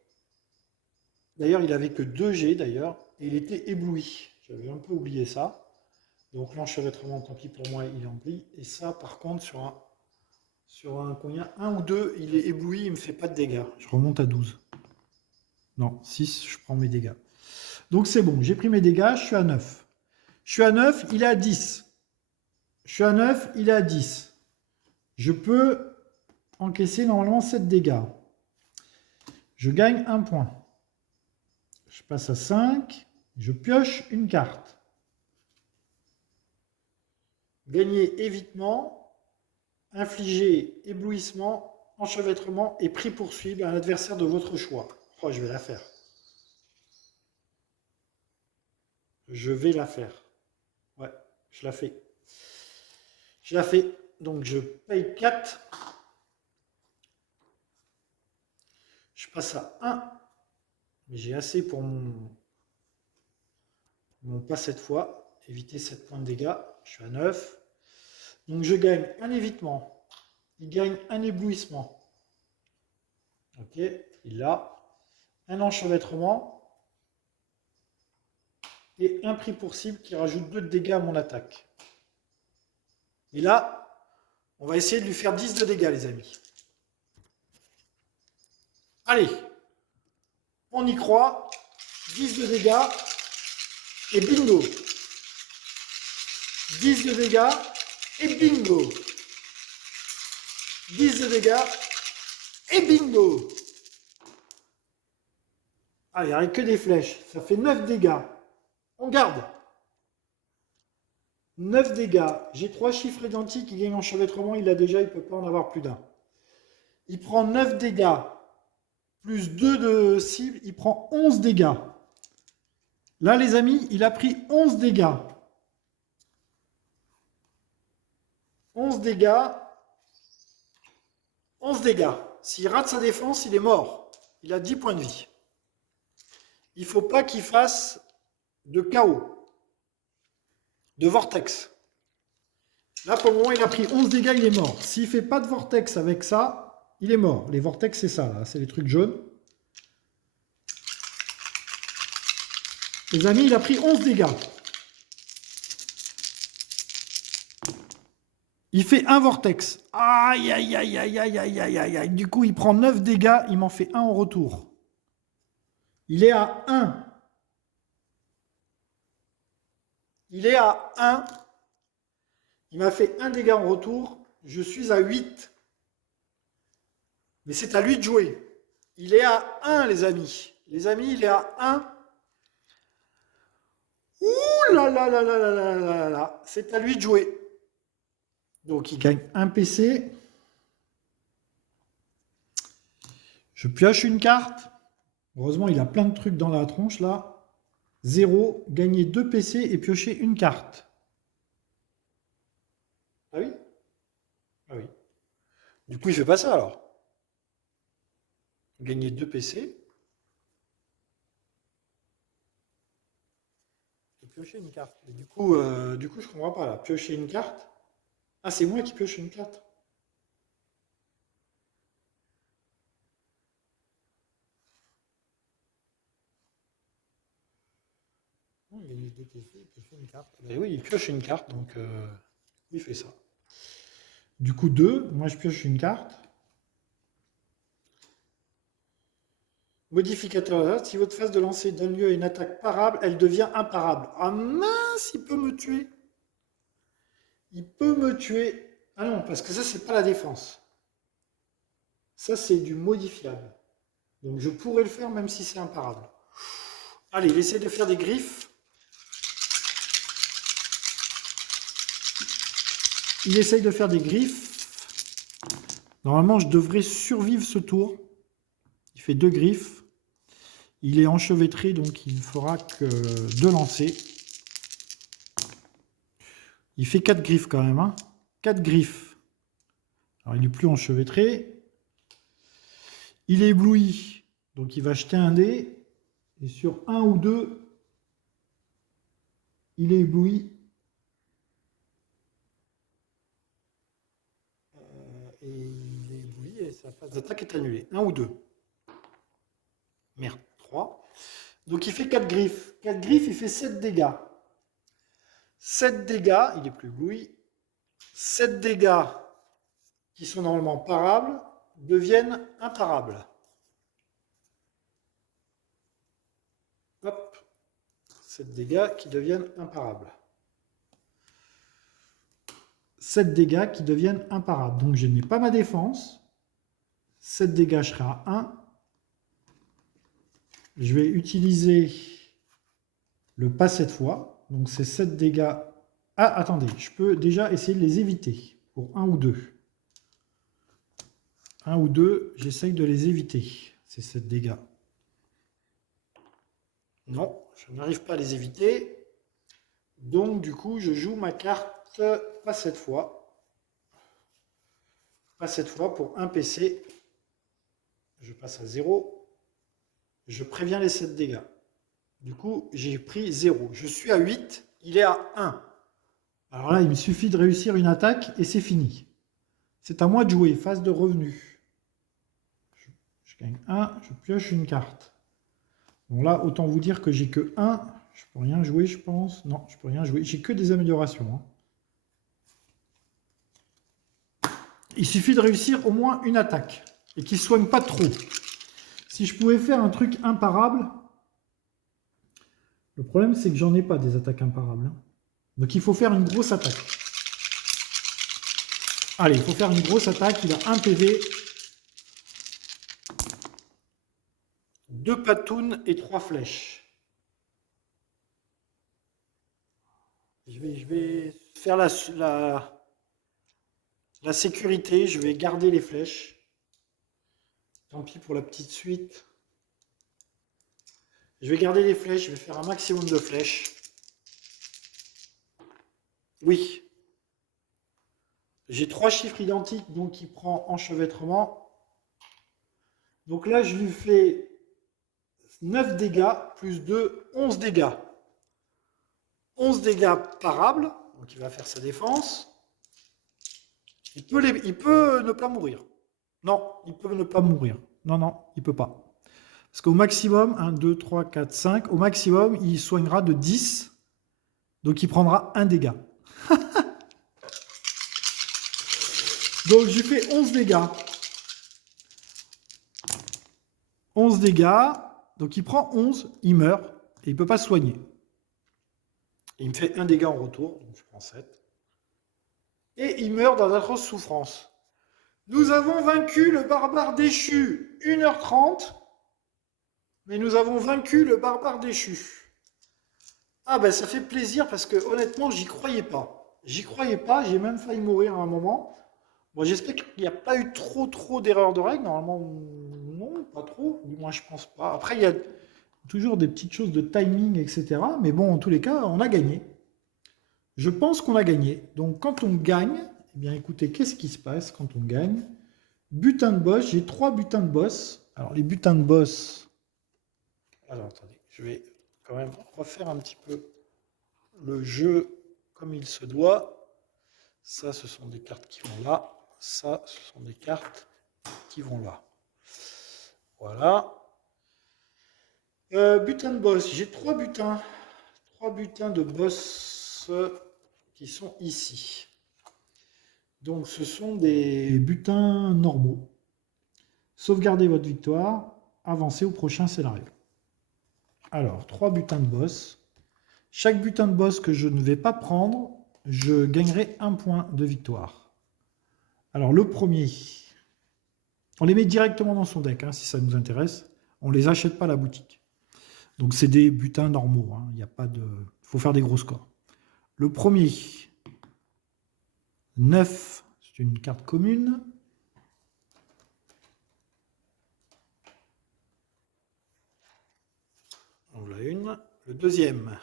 D'ailleurs, il n'avait que 2 G d'ailleurs. Et il était ébloui. J'avais un peu oublié ça. Donc l'enchevêtrement, tant pis pour moi, il est empli. Et ça, par contre, sur un combien 1 ou 2, il est ébloui, il ne me fait pas de dégâts. Je remonte à 12. Non, 6, je prends mes dégâts. Donc c'est bon, j'ai pris mes dégâts, je suis à 9. Je suis à 9, il est à 10. Je suis à 9, il est à 10. Je peux encaisser normalement 7 dégâts. Je gagne 1 point. Je passe à 5. Je pioche une carte. Gagner évitement, infliger éblouissement, enchevêtrement et prix poursuivi à un adversaire de votre choix. Oh, je vais la faire. Je vais la faire. Ouais, je la fais. Je la fais. Donc je paye 4. Je passe à 1. Mais j'ai assez pour mon pas cette fois. Éviter 7 points de dégâts. Je suis à 9. Donc je gagne un évitement. Il gagne un éblouissement. Ok, il a un enchevêtrement. Et un prix pour cible qui rajoute 2 de dégâts à mon attaque. Et là, on va essayer de lui faire 10 de dégâts, les amis. Allez, on y croit. 10 de dégâts. Et bingo. 10 de dégâts. Et bingo. 10 de dégâts. Et bingo. Ah, il n'y a que des flèches. Ça fait 9 dégâts. On garde. 9 dégâts. J'ai 3 chiffres identiques. Il gagne enchevêtrement. Il a déjà, il ne peut pas en avoir plus d'un. Il prend 9 dégâts. Plus 2 de cible. Il prend 11 dégâts. Là, les amis, il a pris 11 dégâts. 11 dégâts. 11 dégâts. S'il rate sa défense, il est mort. Il a 10 points de vie. Il ne faut pas qu'il fasse de chaos, de vortex. Là, pour le moment, il a pris 11 dégâts, il est mort. S'il ne fait pas de vortex avec ça, il est mort. Les vortex, c'est ça, là. C'est les trucs jaunes. Les amis, il a pris 11 dégâts. Il fait un vortex. Aïe, aïe, aïe, aïe, aïe, aïe, aïe, aïe, aïe. Du coup, il prend 9 dégâts, il m'en fait un en retour. Il est à 1. Il est à 1. Il m'a fait 1 dégât en retour. Je suis à 8. Mais c'est à lui de jouer. Il est à 1, les amis. Les amis, il est à 1. Ouh là là là là là là là là. C'est à lui de jouer. Donc, il gagne un PC. Je pioche une carte. Heureusement, il a plein de trucs dans la tronche, là. 0, gagner 2 PC et piocher une carte. Ah oui? Ah oui. Du coup, il fait pas ça, alors. Gagner 2 PC. Et piocher une carte. Et du coup, je comprends pas, là. Piocher une carte. Ah, c'est moi qui pioche une carte. Gagner 2 PC et piocher une carte. Ben oui, il pioche une carte, donc il fait ça. Du coup, 2, moi je pioche une carte. Modificateur, si votre phase de lancer donne lieu à une attaque parable, elle devient imparable. Ah mince, il peut me tuer. Il peut me tuer. Ah non, parce que ça, c'est pas la défense. Ça, c'est du modifiable. Donc je pourrais le faire même si c'est imparable. Allez, il essaie de faire des griffes. Il essaye de faire des griffes. Normalement, je devrais survivre ce tour. Il fait 2 griffes. Il est enchevêtré, donc il ne fera que 2 lancers. Il fait 4 griffes quand même. Hein. 4 griffes. Alors, il est plus enchevêtré. Il est ébloui. Donc, il va jeter un dé. Et sur 1 ou 2, il est ébloui. Et il est ébloui et sa phase d'attaque est annulée. 1 ou 2. Merde, 3. Donc, il fait 4 griffes. 4 griffes, il fait 7 dégâts. 7 dégâts, il est plus ébloui. 7 dégâts qui sont normalement parables deviennent imparables. Hop. 7 dégâts qui deviennent imparables. 7 dégâts qui deviennent imparables. Donc je n'ai pas ma défense. 7 dégâts, je serai à 1. Je vais utiliser le pas cette fois. Donc c'est 7 dégâts. Ah, attendez, je peux déjà essayer de les éviter pour 1 ou 2. 1 ou 2, j'essaye de les éviter, ces 7 dégâts. Non, je n'arrive pas à les éviter. Donc du coup, je joue ma carte pas cette fois. Pas cette fois pour un PC. Je passe à 0. Je préviens les 7 dégâts. Du coup, j'ai pris 0. Je suis à 8, il est à 1. Alors là, il me suffit de réussir une attaque et c'est fini. C'est à moi de jouer, phase de revenu. Je gagne 1, je pioche une carte. Bon là, autant vous dire que j'ai que 1. Je peux rien jouer, je pense. Non, je peux rien jouer. J'ai que des améliorations. Hein. Il suffit de réussir au moins une attaque. Et qu'il ne soigne pas trop. Si je pouvais faire un truc imparable... Le problème, c'est que j'en ai pas des attaques imparables. Hein. Donc il faut faire une grosse attaque. Allez, il faut faire une grosse attaque. Il a 1 PV. 2 patounes et 3 flèches. Je vais faire la sécurité. Je vais garder les flèches. Tant pis pour la petite suite. Je vais garder les flèches. Je vais faire un maximum de flèches. Oui. J'ai 3 chiffres identiques, donc il prend enchevêtrement. Donc là, je lui fais 9 dégâts, plus 2, 11 dégâts. 11 dégâts parables, donc il va faire sa défense. Il peut ne pas mourir. Non, il peut ne pas mourir. Non, non, il peut pas. Parce qu'au maximum, 1, 2, 3, 4, 5, au maximum, il soignera de 10. Donc il prendra 1 dégât. Donc je lui fais 11 dégâts. 11 dégâts. Donc il prend 11, il meurt, et il ne peut pas se soigner. Il me fait 1 dégât en retour, donc je prends 7. Et il meurt dans d'atroces souffrances. Nous avons vaincu le barbare déchu. 1h30. Mais nous avons vaincu le barbare déchu. Ah ben ça fait plaisir parce que honnêtement, j'y croyais pas. J'y croyais pas, j'ai même failli mourir à un moment. Bon, j'espère qu'il n'y a pas eu trop d'erreurs de règles. Normalement, non, pas trop. Du moins, je pense pas. Après, il y a toujours des petites choses de timing, etc. Mais bon, en tous les cas, on a gagné. Je pense qu'on a gagné. Donc, quand on gagne, eh bien, écoutez, qu'est-ce qui se passe quand on gagne? Butin de boss, j'ai 3 butins de boss. Alors, les butins de boss... Alors, attendez, je vais quand même refaire un petit peu le jeu comme il se doit. Ça, ce sont des cartes qui vont là. Ça, ce sont des cartes qui vont là. Voilà. Butin de boss, j'ai 3 butins. 3 butins de boss qui sont ici. Donc ce sont des butins normaux. Sauvegardez votre victoire, avancez au prochain scénario. Alors, 3 butins de boss. Chaque butin de boss que je ne vais pas prendre, je gagnerai 1 point de victoire. Alors le premier, on les met directement dans son deck, hein, si ça nous intéresse. On ne les achète pas à la boutique. Donc c'est des butins normaux. Hein, il faut faire des gros scores. Le premier, 9, c'est une carte commune. On l'a une. Le deuxième,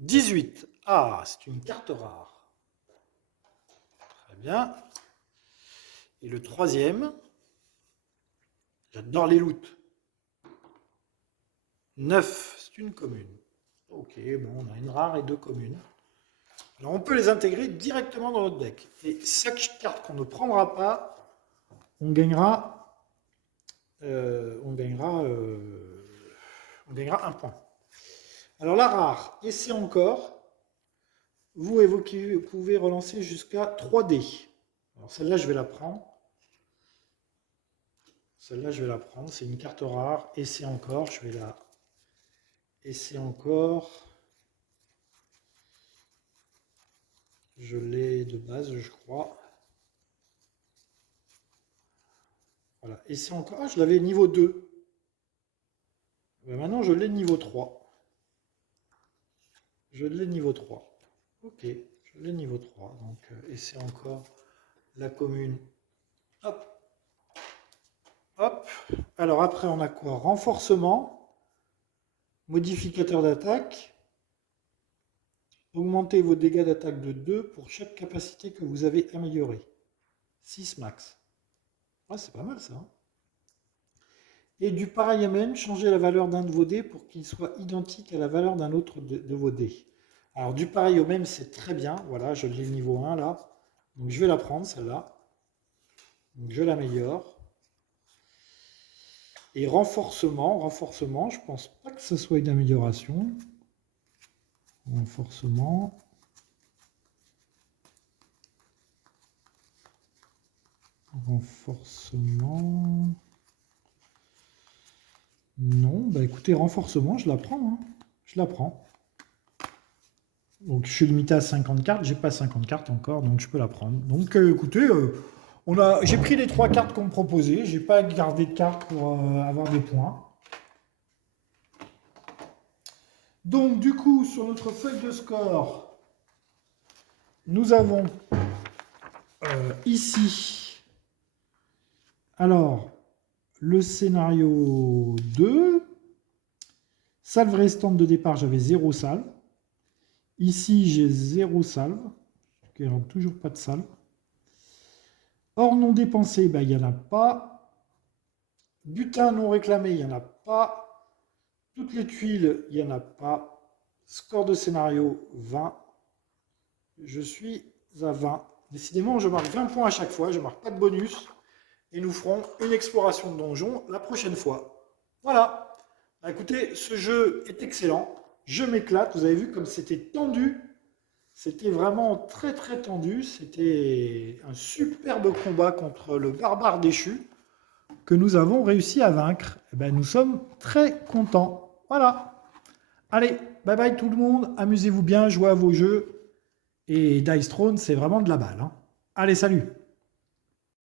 18. Ah, c'est une carte rare. Très bien. Et le troisième, j'adore les loots. 9, c'est une commune. Ok, bon, on a une rare et deux communes. Alors on peut les intégrer directement dans notre deck. Et chaque carte qu'on ne prendra pas, on gagnera, on gagnera un point. Alors la rare, et c'est encore, vous pouvez relancer jusqu'à 3 dés. Alors celle-là, je vais la prendre. Celle-là, je vais la prendre. C'est une carte rare, et c'est encore, je vais la... Et c'est encore... Je l'ai de base, je crois. Voilà. Et c'est encore... Ah, je l'avais niveau 2. Ben maintenant, je l'ai niveau 3. Je l'ai niveau 3. Ok, je l'ai niveau 3. Donc, et c'est encore la commune. Hop. Hop. Alors après, on a quoi? Renforcement. Modificateur d'attaque. Augmentez vos dégâts d'attaque de 2 pour chaque capacité que vous avez améliorée. 6 max. Ah, c'est pas mal ça. Hein. Et du pareil à même, changez la valeur d'un de vos dés pour qu'il soit identique à la valeur d'un autre de vos dés. Alors du pareil au même, c'est très bien. Voilà, je l'ai niveau 1 là. Donc je vais la prendre celle-là. Donc je l'améliore. Et renforcement, je pense pas que ce soit une amélioration. Renforcement. Renforcement. Non, bah écoutez, renforcement, je la prends. Hein. Je la prends. Donc je suis limité à 50 cartes, j'ai pas 50 cartes encore, donc je peux la prendre. Donc écoutez, j'ai pris les 3 cartes qu'on me proposait, j'ai pas gardé de cartes pour avoir des points. Donc du coup, sur notre feuille de score, nous avons ici, alors, le scénario 2, salve restante de départ, j'avais 0 salve. Ici, j'ai 0 salve, donc toujours pas de salve. Or non dépensé, ben, il n'y en a pas. Butin non réclamé, il n'y en a pas. Toutes les tuiles, il n'y en a pas. Score de scénario, 20. Je suis à 20. Décidément, je marque 20 points à chaque fois, je ne marque pas de bonus. Et nous ferons une exploration de donjon la prochaine fois. Voilà. Bah, écoutez, ce jeu est excellent. Je m'éclate. Vous avez vu comme c'était tendu. C'était vraiment très très tendu. C'était un superbe combat contre le barbare déchu que nous avons réussi à vaincre. Et ben, nous sommes très contents. Voilà. Allez, bye bye tout le monde. Amusez-vous bien, jouez à vos jeux. Et Dice Throne, c'est vraiment de la balle. Hein. Allez, salut!